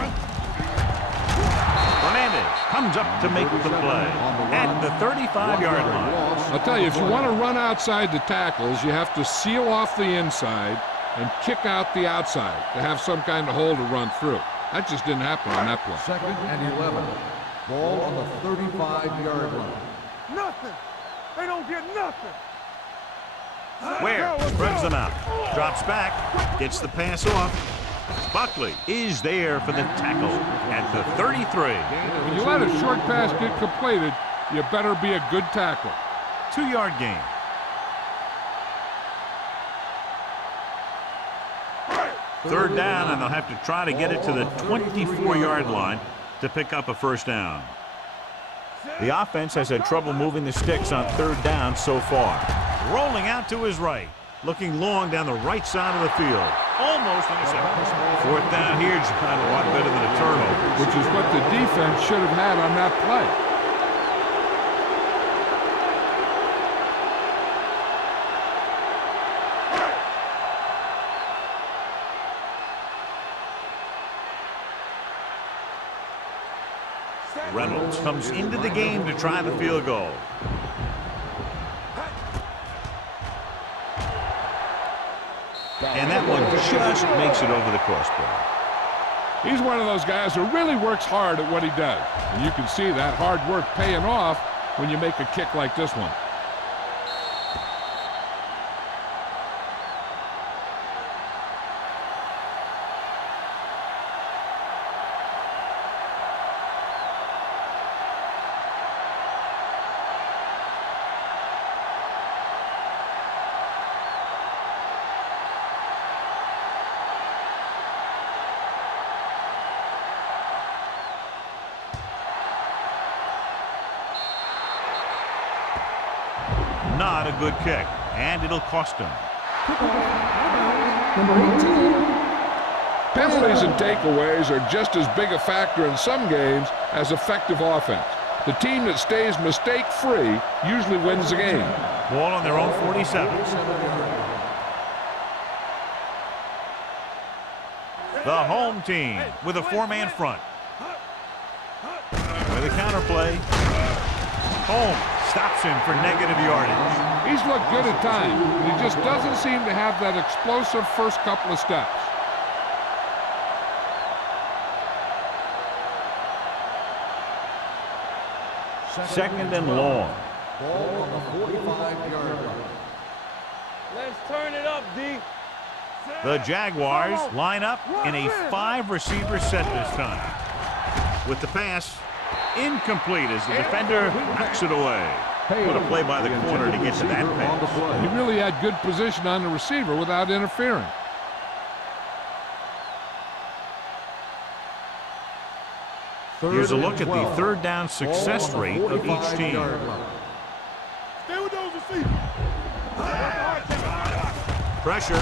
Hernandez comes up to make the play at the 35-yard line. I'll tell you, if you want to run outside the tackles, you have to seal off the inside and kick out the outside to have some kind of hole to run through. That just didn't happen on that play. Second and 11. Ball on the 35-yard line. Nothing. They don't get nothing. Ware spreads them out. Drops back. Gets the pass off. Buckley is there for the tackle at the 33. When you let a short pass get completed, you better be a good tackler. 2-yard gain. Third down, and they'll have to try to get it to the 24-yard line to pick up a first down. The offense has had trouble moving the sticks on third down so far. Rolling out to his right. Looking long down the right side of the field. Almost intercepted. Fourth down here, John, a lot better than a turnover. Which is what the defense should have had on that play. Reynolds comes into the game to try the field goal. And that one just makes it over the crossbar. He's one of those guys who really works hard at what he does. And you can see that hard work paying off when you make a kick like this one. Not a good kick, and it'll cost him. Number 18. Penalties and takeaways are just as big a factor in some games as effective offense. The team that stays mistake-free usually wins the game. Ball on their own 47. The home team with a 4-man front. With a counterplay. Home stops him for negative yardage. He's looked good at times, but he just doesn't seem to have that explosive first couple of steps. Second and long. Ball on the 45-yard line. Let's turn it up, D. The Jaguars line up in a 5-receiver set this time. With the pass, incomplete as the defender knocks it away. What a play by the corner to get to that pass. He really had good position on the receiver without interfering. Here's a look at the third down success rate of each team. Stay with those receivers. Pressure.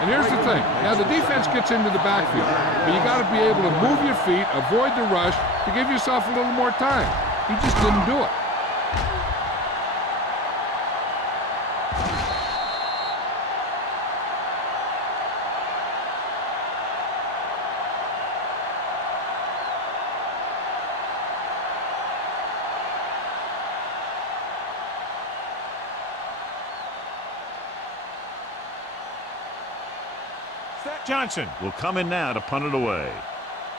And here's the thing. Now, the defense gets into the backfield, but you got to be able to move your feet, avoid the rush, to give yourself a little more time. He just didn't do it. Johnson will come in now to punt it away.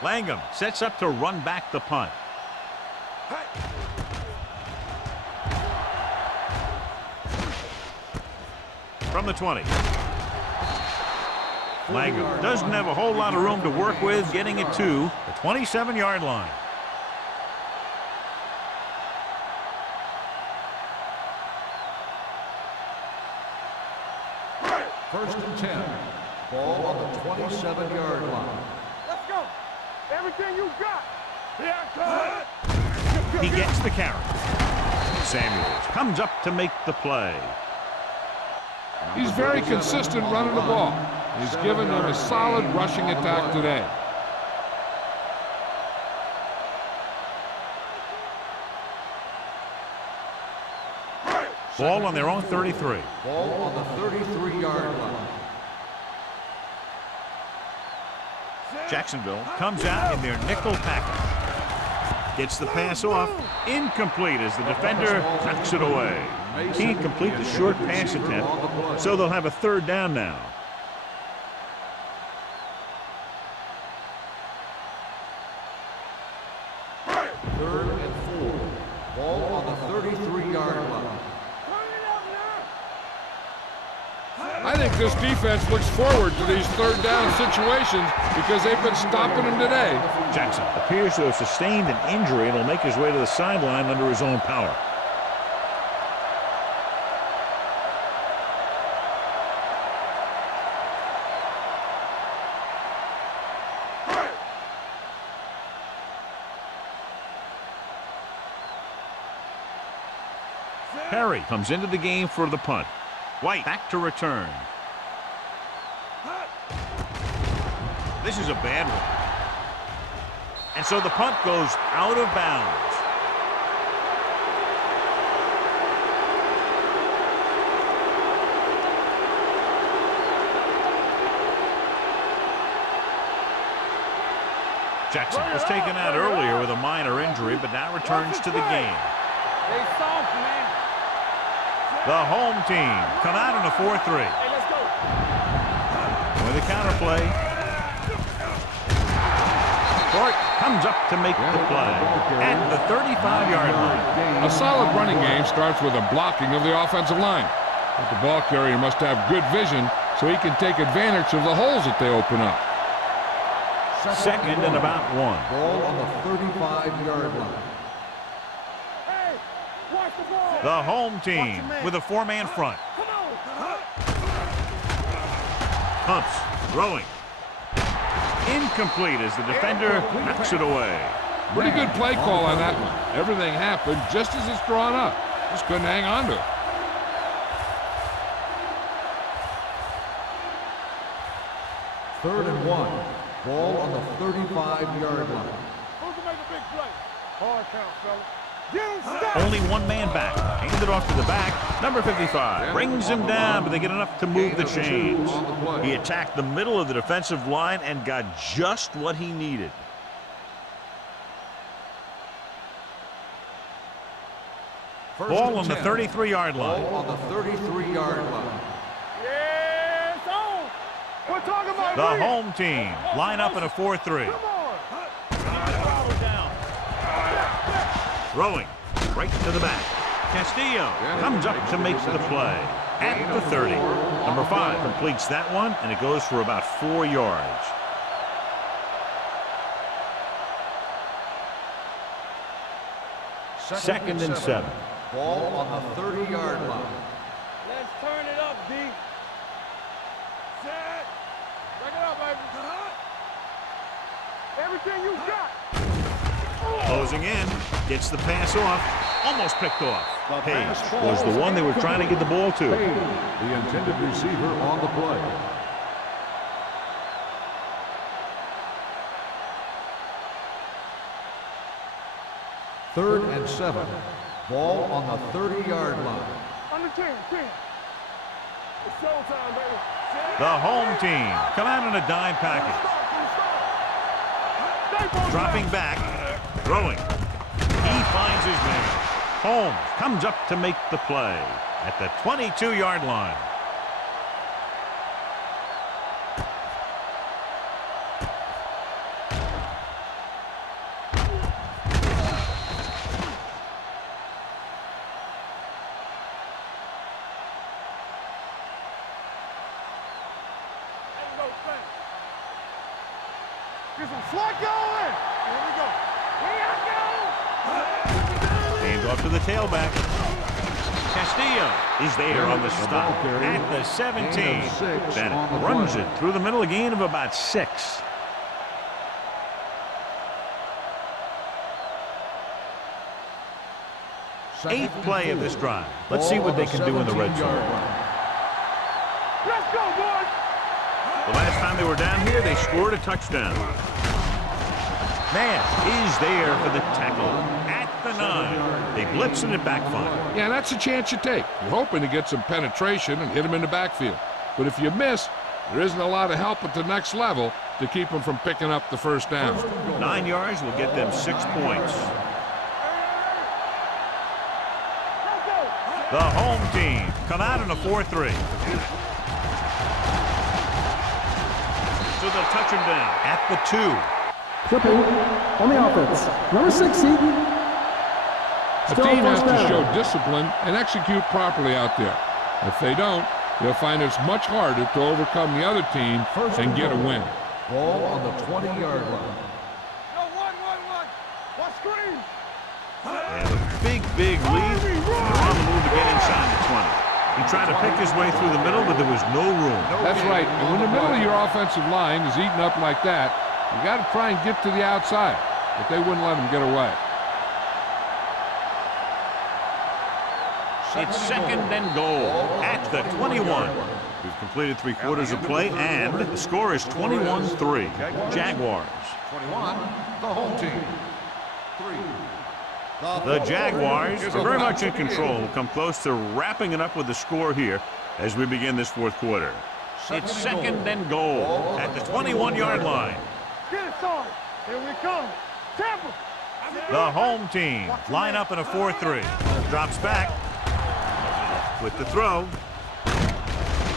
Langham sets up to run back the punt. From the 20. Langham doesn't have a whole lot of room to work with, getting it to the 27-yard line. First and 10. Ball on the 27-yard line. Let's go. Everything you got. Yeah, cut. He gets the carry. Samuels comes up to make the play. He's very consistent running the ball. He's given them a solid rushing attack today. Ball on their own 33. Ball on the 33-yard line. Jacksonville comes out in their nickel package. Gets the pass off. Incomplete as the defender knocks it away. Can't complete the short pass attempt, so they'll have a third down now. Third and 4. Ball on the 33-yard line. I think this defense looks forward to these third down situations because they've been stopping them today. Jackson appears to have sustained an injury and will make his way to the sideline under his own power. Perry comes into the game for the punt. White back to return. This is a bad one. And so the punt goes out of bounds. Jackson was taken out earlier with a minor injury, but now returns to the game. They soft, man. The home team come out in a 4-3. Hey, let's go. With a counter play. Fort comes up to make the play at the 35-yard line. A solid running game starts with a blocking of the offensive line. But the ball carrier must have good vision so he can take advantage of the holes that they open up. Second and about 1. Ball on the 35-yard line. Hey, watch the ball. The home team with a 4-man front. Come on. Pumps, throwing. Incomplete as the defender knocks it away. Pretty good play call on that one. Everything happened just as it's drawn up. Just couldn't hang on to it. Third and 1. Ball on the 35-yard line. Who can make a big play? Hard count, fella. Get him stopped. Only one man back. Handed off to the back. Number 55 brings him down, but they get enough to move the chains. He attacked the middle of the defensive line and got just what he needed. Ball on the 33-yard line. Ball on the 33-yard line. Yeah, it's on. We're talking about The win. home team line up in a 4-3. Come on. Throwing right to the back. Castillo comes up to make the play at the 30. Number 5 completes that one, and it goes for about 4 yards. Second and 7. Ball on the 30-yard line. Let's turn it up, D. Set. Back it up, baby. Everything you got. Closing in, gets the pass off. almost picked off. The Page pass ball was the one they were trying to get the ball to. the intended receiver on the play. Third and 7. Ball on the 30-yard line. Under 10. It's showtime, baby. The home team come out in a dime package. Dropping back, throwing. He finds his man. Holmes comes up to make the play at the 22-yard line. Get some slot going. Here we go. Here I go. Hands off to the tailback. Castillo is there on the stop at the 17. Bennett runs it through the middle, a gain of about 6. Eighth play of this drive. Let's see what they can do in the red zone. Let's go, boys. The last time they were down here, they scored a touchdown. Nash is there for the tackle at the 9. They blitz and it backfire. Yeah, that's a chance you take. You're hoping to get some penetration and hit him in the backfield. But if you miss, there isn't a lot of help at the next level to keep him from picking up the first down. 9 yards will get them 6 points. The home team come out in a 4-3. So they'll touch him down at the 2. Clipping on the offense. Number 60. The Still team has first to down. show discipline and execute properly out there. If they don't, they'll find it's much harder to overcome the other team and get a win. Ball on the 20-yard line. No, one. One screen. They have a big lead. They're on the move to get inside the 20. He tried to pick his way through the middle, but there was no room. That's right. And when the middle of your offensive line is eaten up like that, you got to try and get to the outside. But they wouldn't let him get away. It's second and goal at the 21. We've completed 3/4 of play, and the score is 21-3. Jaguars. 21, the home team. 3. The Jaguars are very much in control. We'll come close to wrapping it up with the score here as we begin this 4th quarter. It's second and goal at the 21-yard line. Get it started. Here we come. Tampa. The home team line up in a 4-3. Drops back with the throw.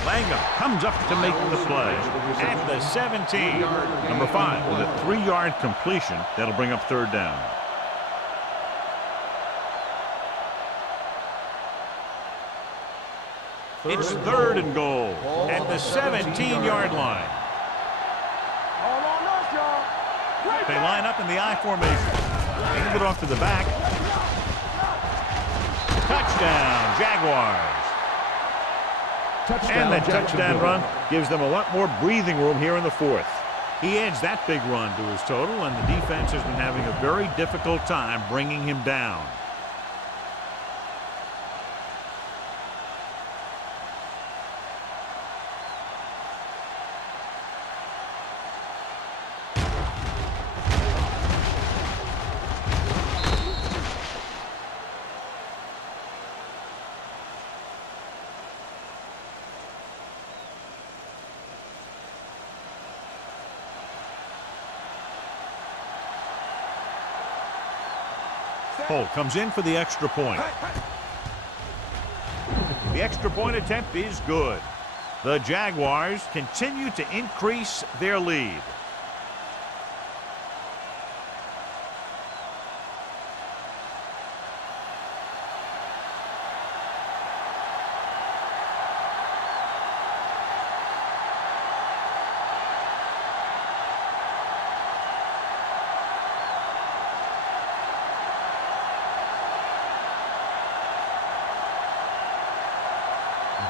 Langham comes up to make the play at the 17. Number 5 with a 3-yard completion. That'll bring up 3rd down. It's 3rd and goal at the 17-yard line. All on us, y'all. They line up in the I formation. Hand it off to the back. Touchdown, Jaguars. And the touchdown run gives them a lot more breathing room here in the 4th. He adds that big run to his total, and the defense has been having a very difficult time bringing him down. Holt comes in for the extra point. The extra point attempt is good. The Jaguars continue to increase their lead.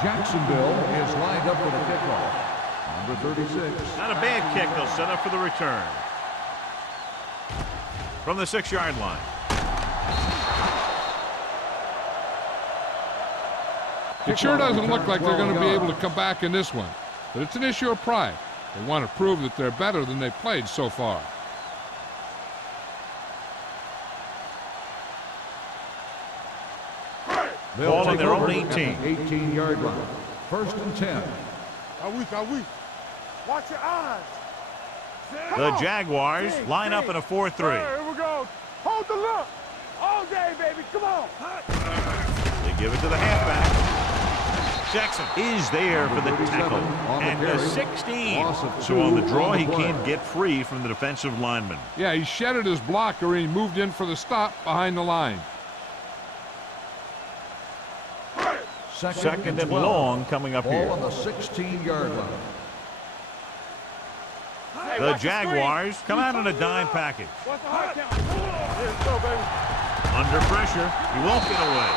Jacksonville is lined up for the kickoff. Number 36. Not a bad kick. They'll set up for the return. From the 6-yard line. It sure doesn't look like they're going to be able to come back in this one, but it's an issue of pride. They want to prove that they're better than they've played so far. Ball on their own 18. 18-yard line. First and 10. Are we? Watch your eyes. The Jaguars line up in a 4-3. Here we go. Hold the look. All day, baby. Come on. They give it to the halfback. Jackson is there for the tackle at the 16. So on the draw, he can't get free from the defensive lineman. Yeah, he shedded his blocker and he moved in for the stop behind the line. Second and long coming up here. Ball on the 16-yard line. The Jaguars come out in a dime package. What's the high count? Let's go, baby. Under pressure, he won't get away.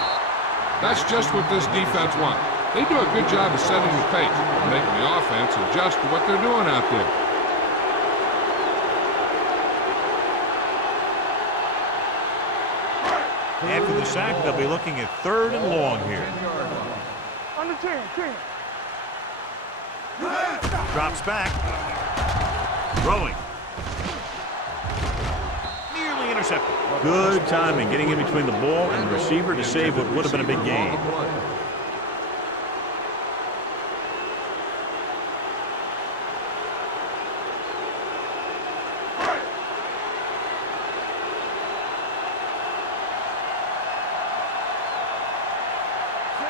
That's just what this defense wants. They do a good job of setting the pace, making the offense adjust to what they're doing out there. After the sack, they'll be looking at third and long here. Under 10. Drops back. Throwing. Nearly intercepted. Good timing getting in between the ball and the receiver to save what would have been a big gain.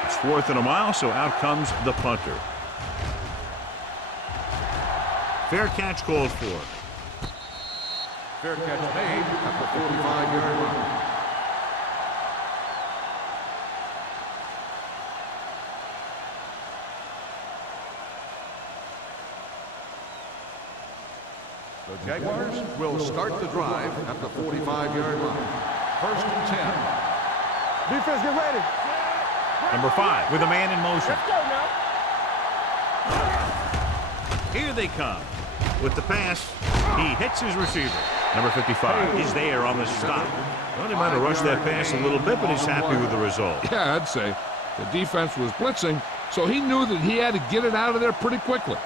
It's 4th and a mile, so out comes the punter. Fair catch called for. Fair catch made at the 45-yard line. The Jaguars will start the drive at the 45-yard line. First and 10. Defense, get ready. Number 5 with a man in motion. Let's go now. Here they come. With the pass, he hits his receiver. Number 55 is there on the stop. Well, he might have rushed that pass a little bit, but he's happy with the result. Yeah, I'd say. The defense was blitzing, so he knew that he had to get it out of there pretty quickly.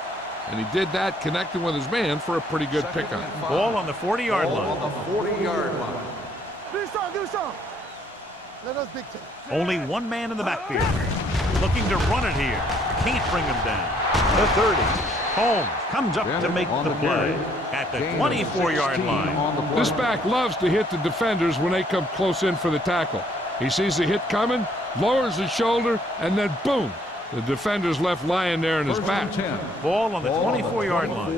And he did that, connecting with his man for a pretty good pickup. Ball on the 40-yard line. On the 40-yard line. Do something. Let us dictate. Only one man in the backfield. Looking to run it here. Can't bring him down. The 30. Holmes comes up to make the play at the 24-yard line. This back loves to hit the defenders when they come close in for the tackle. He sees the hit coming, lowers his shoulder, and then boom, the defender's left lying there in his back. Ball on the 24-yard line.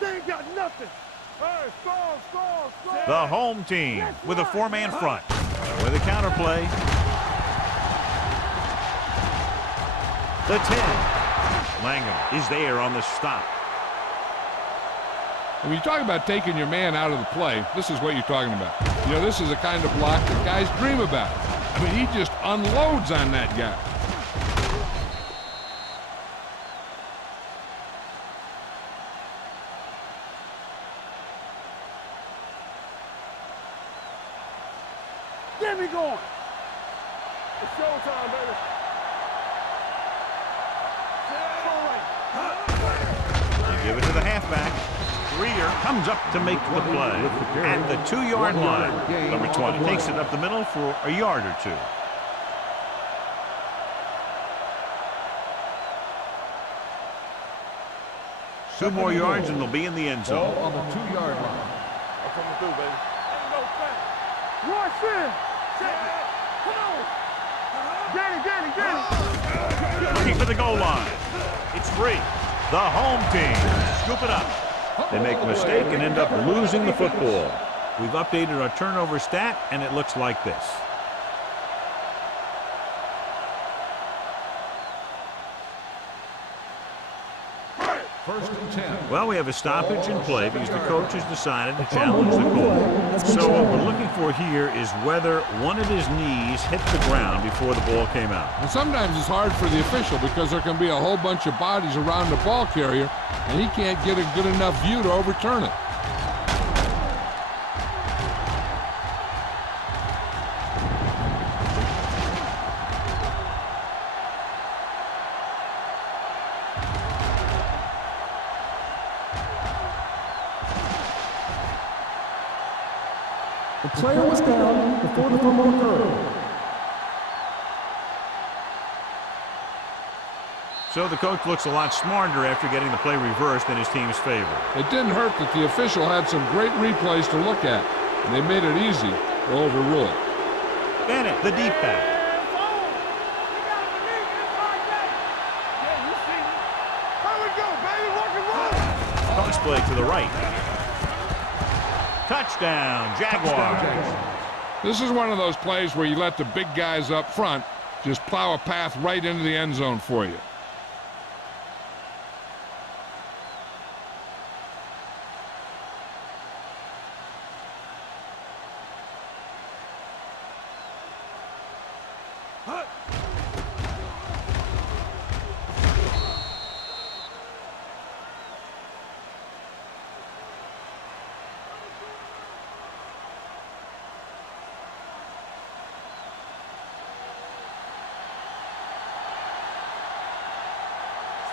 They ain't got nothing. Hey, score. The home team with a 4-man front. With a counterplay. The 10. Langham is there on the stop. When you talk about taking your man out of the play, this is what you're talking about. You know, this is the kind of block that guys dream about. I mean, he just unloads on that guy. Get me going. It's showtime, baby. They give it to the halfback. Greer comes up to make the play at the 2-yard line. Number 20 takes it up the middle for a yard or 2. Two more yards and they'll be in the end zone. On the 2-yard line. I'm coming through, baby. Rush in. Come on. Danny. Looking for the goal line. It's free. The home team scoop it up. They make a mistake and end up losing the football. We've updated our turnover stat, and it looks like this. First and 10. Well, we have a stoppage in play because the coach has decided to challenge the call. So what we're looking for here is whether one of his knees hit the ground before the ball came out. And sometimes it's hard for the official because there can be a whole bunch of bodies around the ball carrier, and he can't get a good enough view to overturn it. The player was down before the fumble occurred. So the coach looks a lot smarter after getting the play reversed in his team's favor. It didn't hurt that the official had some great replays to look at, and they made it easy to overrule it. Bennett, the deep back. Cross play to the right. Touchdown, Jaguars. This is one of those plays where you let the big guys up front just plow a path right into the end zone for you.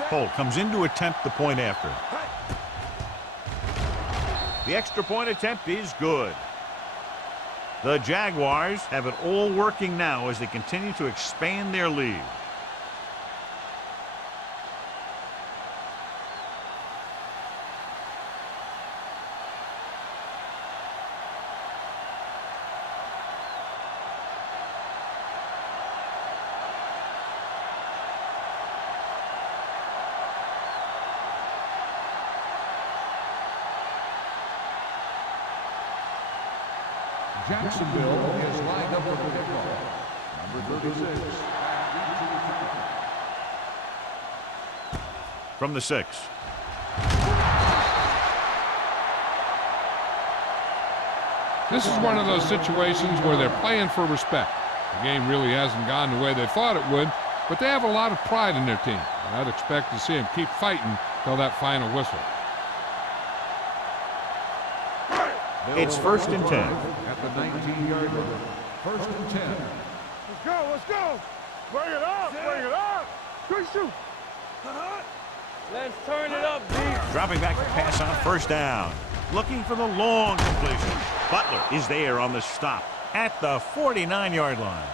Holt comes in to attempt the point after. The extra point attempt is good. The Jaguars have it all working now as they continue to expand their lead. Jacksonville is lined up for the kickoff. Number 36. From the 6. This is one of those situations where they're playing for respect. The game really hasn't gone the way they thought it would, but they have a lot of pride in their team. And I'd expect to see them keep fighting till that final whistle. It's 1st and 10. At the 19-yard line. 1st and 10. Let's go, let's go. Bring it up, bring it up. Good shoot. Let's turn it up, D. Dropping back to pass on 1st down. Looking for the long completion. Butler is there on the stop at the 49-yard line.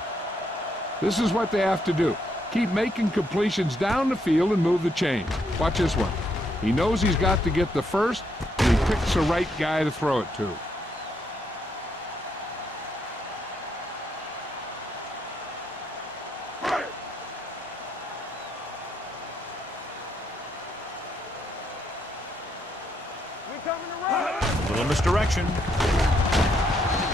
This is what they have to do. Keep making completions down the field and move the chain. Watch this one. He knows he's got to get the first, and he picks the right guy to throw it to. Little misdirection.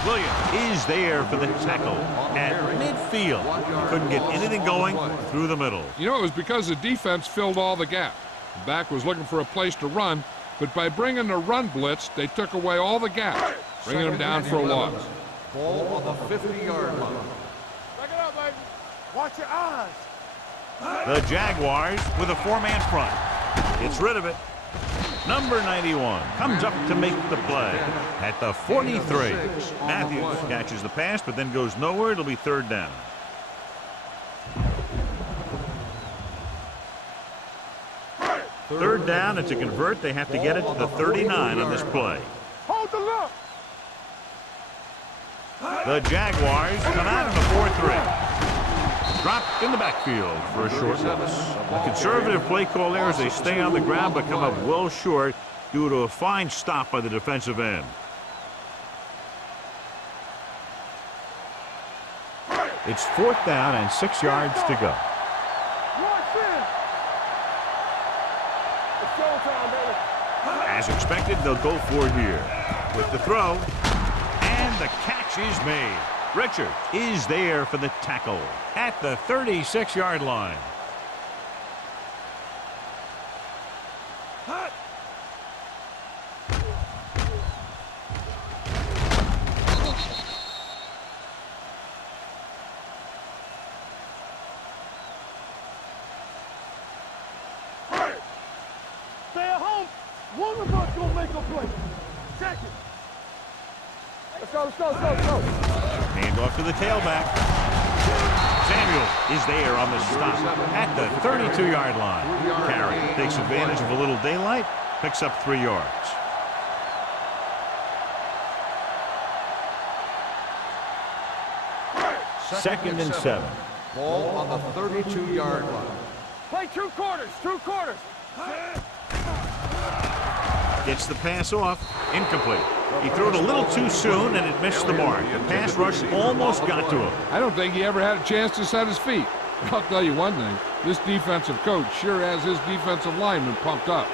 Williams is there for the tackle at midfield. He couldn't get anything going through the middle. You know, it was because the defense filled all the gaps. The back was looking for a place to run, but by bringing the run blitz, they took away all the gaps, bringing them down for a loss. Ball on the 50-yard line. Back it up, baby. Watch your eyes. The Jaguars with a 4-man front. Gets rid of it. Number 91 comes up to make the play at the 43. Matthews catches the pass, but then goes nowhere. It'll be 3rd down. Third down, and to convert, they have to get it to the 39 on this play. Hold the look. The Jaguars come out in the 4-3. Dropped in the backfield for a short loss. A conservative play call there as they stay on the ground but come up well short due to a fine stop by the defensive end. It's 4th down and 6 yards to go. Watch this. It's showtime, baby. As expected, they'll go for it here. With the throw, and the catch is made. Richard is there for the tackle at the 36-yard line. Stay at home. One of us gonna make a play. Check it. Let's go, let's go, let's go, let's go. Hand off to the tailback. Samuel is there on the stop at the 32-yard line. Carey takes advantage of a little daylight, picks up 3 yards. Second and 7. Ball on the 32-yard line. Play true quarters, true quarters. Gets the pass off. Incomplete. He threw it a little too soon, and it missed the mark. The pass rush almost got to him. I don't think he ever had a chance to set his feet. I'll tell you one thing. This defensive coach sure has his defensive lineman pumped up.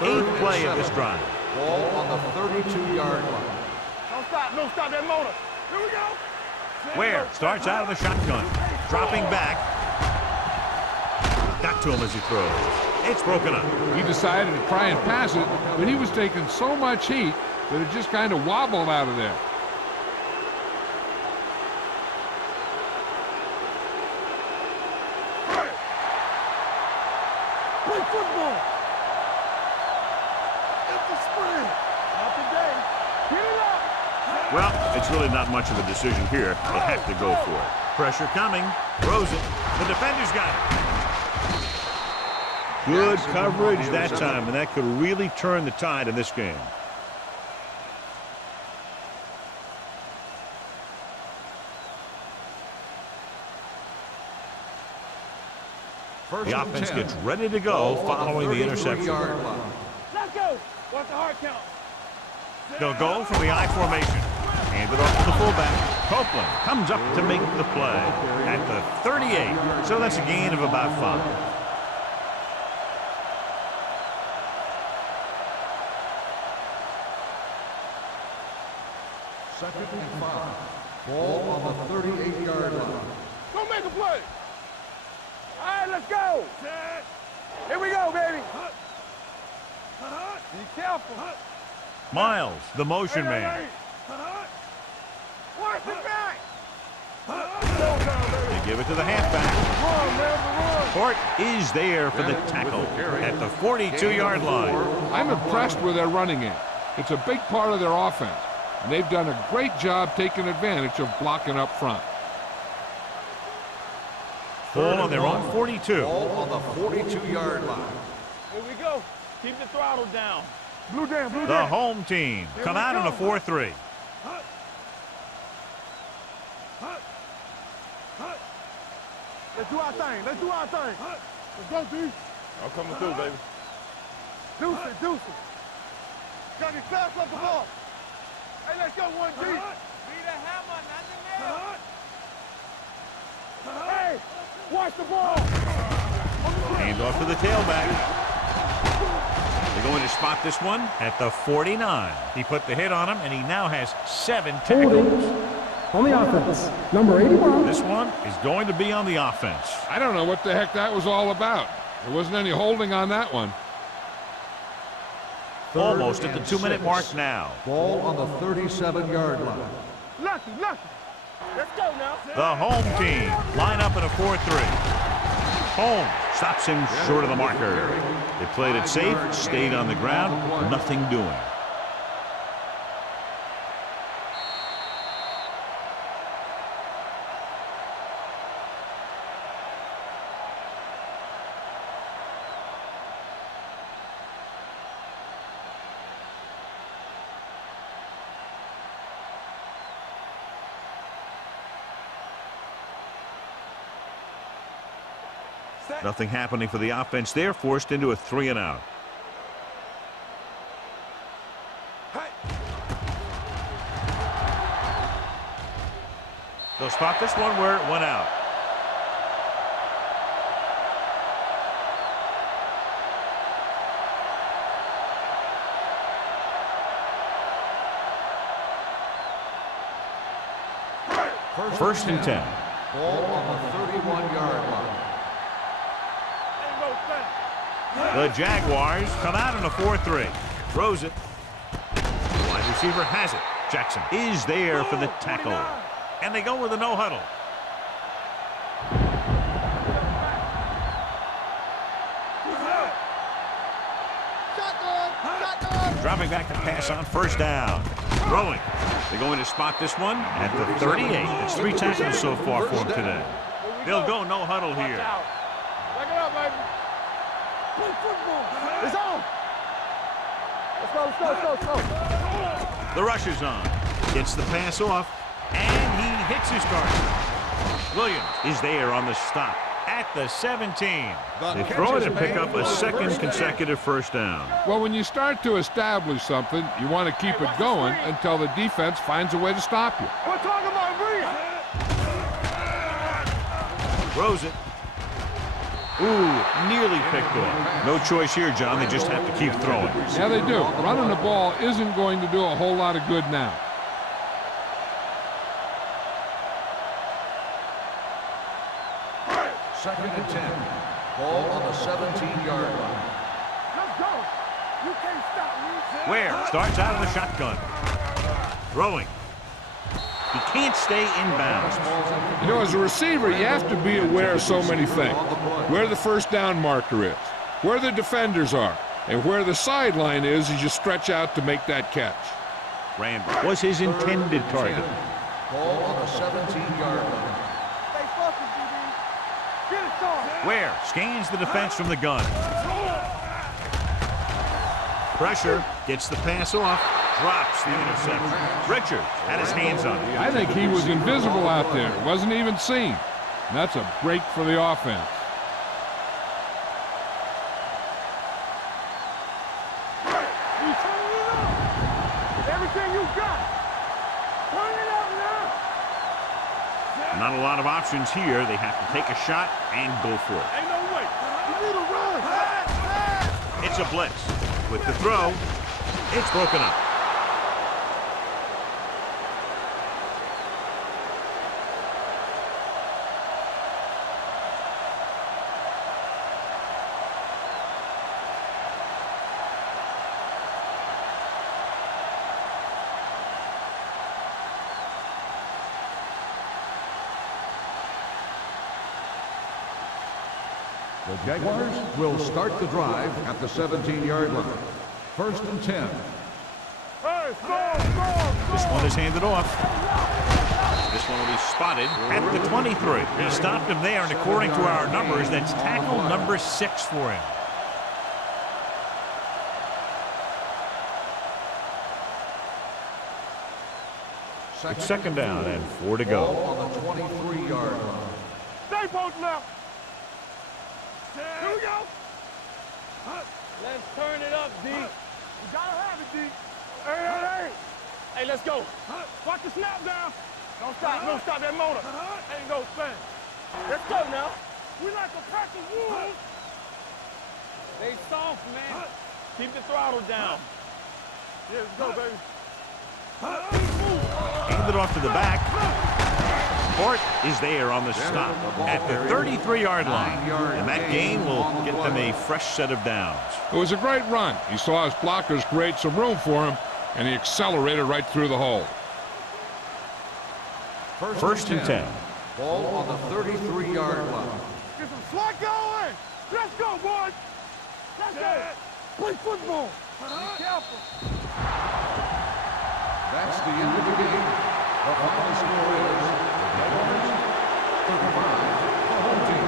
8th play of this drive. Ball on the 32-yard line. Don't stop that motor. Here we go. Ware starts out of the shotgun. Dropping back. Got to him as he throws. It's broken up. He decided to try and pass it, but he was taking so much heat that it just kind of wobbled out of there. Play football. It's the spread. Not today. Get it up. Well, it's really not much of a decision here. They have to go for it. Pressure coming. Throws it. The defender's got it. Good coverage that time, and that could really turn the tide in this game. The offense gets ready to go following the interception. Let's go. Watch the hard count. They'll go from the I formation. Hand it off to the fullback. Copeland comes up to make the play at the 38. So that's a gain of about 5. Second and 5. Ball on the 38-yard line. Go make a play. All right, let's go. Here we go, baby. Be careful. Miles, the motion man. Watch it back. They give it to the halfback. Run, man, run. Court is there for the tackle at the 42-yard line. I'm impressed with their running game. It's a big part of their offense, and they've done a great job taking advantage of blocking up front. Ball on their own 42. Ball on the 42-yard line. Here we go. Keep the throttle down. Blue down, blue The down. home team come out in a 4-3. Let's do our thing. Let's do our thing. Let's go, D. I'm coming through, baby. Deuce it, deuce it. Got your fast off the ball. Hey, let's go, 1G. Be the hammer, not the nail. Hey, watch the ball. Hand off to the tailback. They're going to spot this one at the 49. He put the hit on him, and he now has 7 Holding tackles. on the offense. Number 81. This one is going to be on the offense. I don't know what the heck that was all about. There wasn't any holding on that one. Almost at the 2-minute mark now. Ball on the 37-yard line. Lucky, lucky. Let's go now. The home team line up in a 4-3. Holmes stops him short of the marker. They played it safe, stayed on the ground, nothing doing. Nothing happening for the offense there, forced into a 3-and-out. They'll spot this one where it went out. First and 10. Ball on the 31-yard line. The Jaguars come out in a 4-3. Throws it. Wide receiver has it. Jackson is there for the tackle. And they go with a no huddle. Dropping back to pass on first down. Throwing. They're going to spot this one at the 38. It's 3 tackles so far for him today. They'll go no huddle here. Back it up, baby. Play football. It's on. Let's go, let's go, let's go, let's go. The rush is on. Gets the pass off. And he hits his target. Williams is there on the stop at the 17. They throw it and pick up a second consecutive first down. Well, when you start to establish something, you want to keep it going until the defense finds a way to stop you. We're talking about read. Throws it. Ooh, nearly picked off. No choice here, John. They just have to keep throwing. Yeah, they do. Running the ball isn't going to do a whole lot of good now. Second and 10. Ball on the 17-yard line. Let's go. You can't stop me. Ware starts out of the shotgun. Throwing. He can't stay inbounds. You know, as a receiver, you have to be aware of so many things. Where the first down marker is, where the defenders are, and where the sideline is as you stretch out to make that catch. Randall was his intended target. Ball on the 17-yard line. Stay focused, DB. Get it started. Ware scans the defense from the gun. Pressure, gets the pass off, drops the interception. Richards had his hands on it. I think he was invisible out there. Wasn't even seen. And that's a break for the offense. You turn it up. Everything you got. Turn it up now. Not a lot of options here. They have to take a shot and go for it. Ain't no way. You need to run. It's a blitz. With the throw, it's broken up. The Jaguars will start the drive at the 17-yard line. First and 10. Hey, go. This one is handed off. This one will be spotted at the 23. He stopped him there, and according to our numbers, that's tackle number 6 for him. It's second down and 4 to go. Ball on the 23-yard line. Stay posted up. Here we go. Let's turn it up, D. You gotta have it, D. Hey. Hey, let's go. Watch the snap down. Don't stop that motor. Ain't no thing. Let's go now. We like a pack of wolves. They soft, man. Keep the throttle down. Yeah, let's go, baby. Handed off to the back. Hort is there on the stop at the 33-yard line. And that gain will get them a fresh set of downs. It was a great run. He saw his blockers create some room for him, and he accelerated right through the hole. First and 10. Ball on the 33-yard line. Get some slack going. Let's go, boys. Let's go. Play football. Be careful. That's the end of the game. The final score is the Jaguars 35, the home team.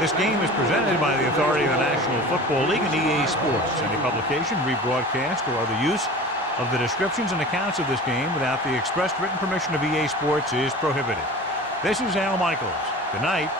This game is presented by the authority of the National Football League and EA Sports. Any publication, rebroadcast, or other use of the descriptions and accounts of this game without the expressed written permission of EA Sports is prohibited. This is Al Michaels. Good night.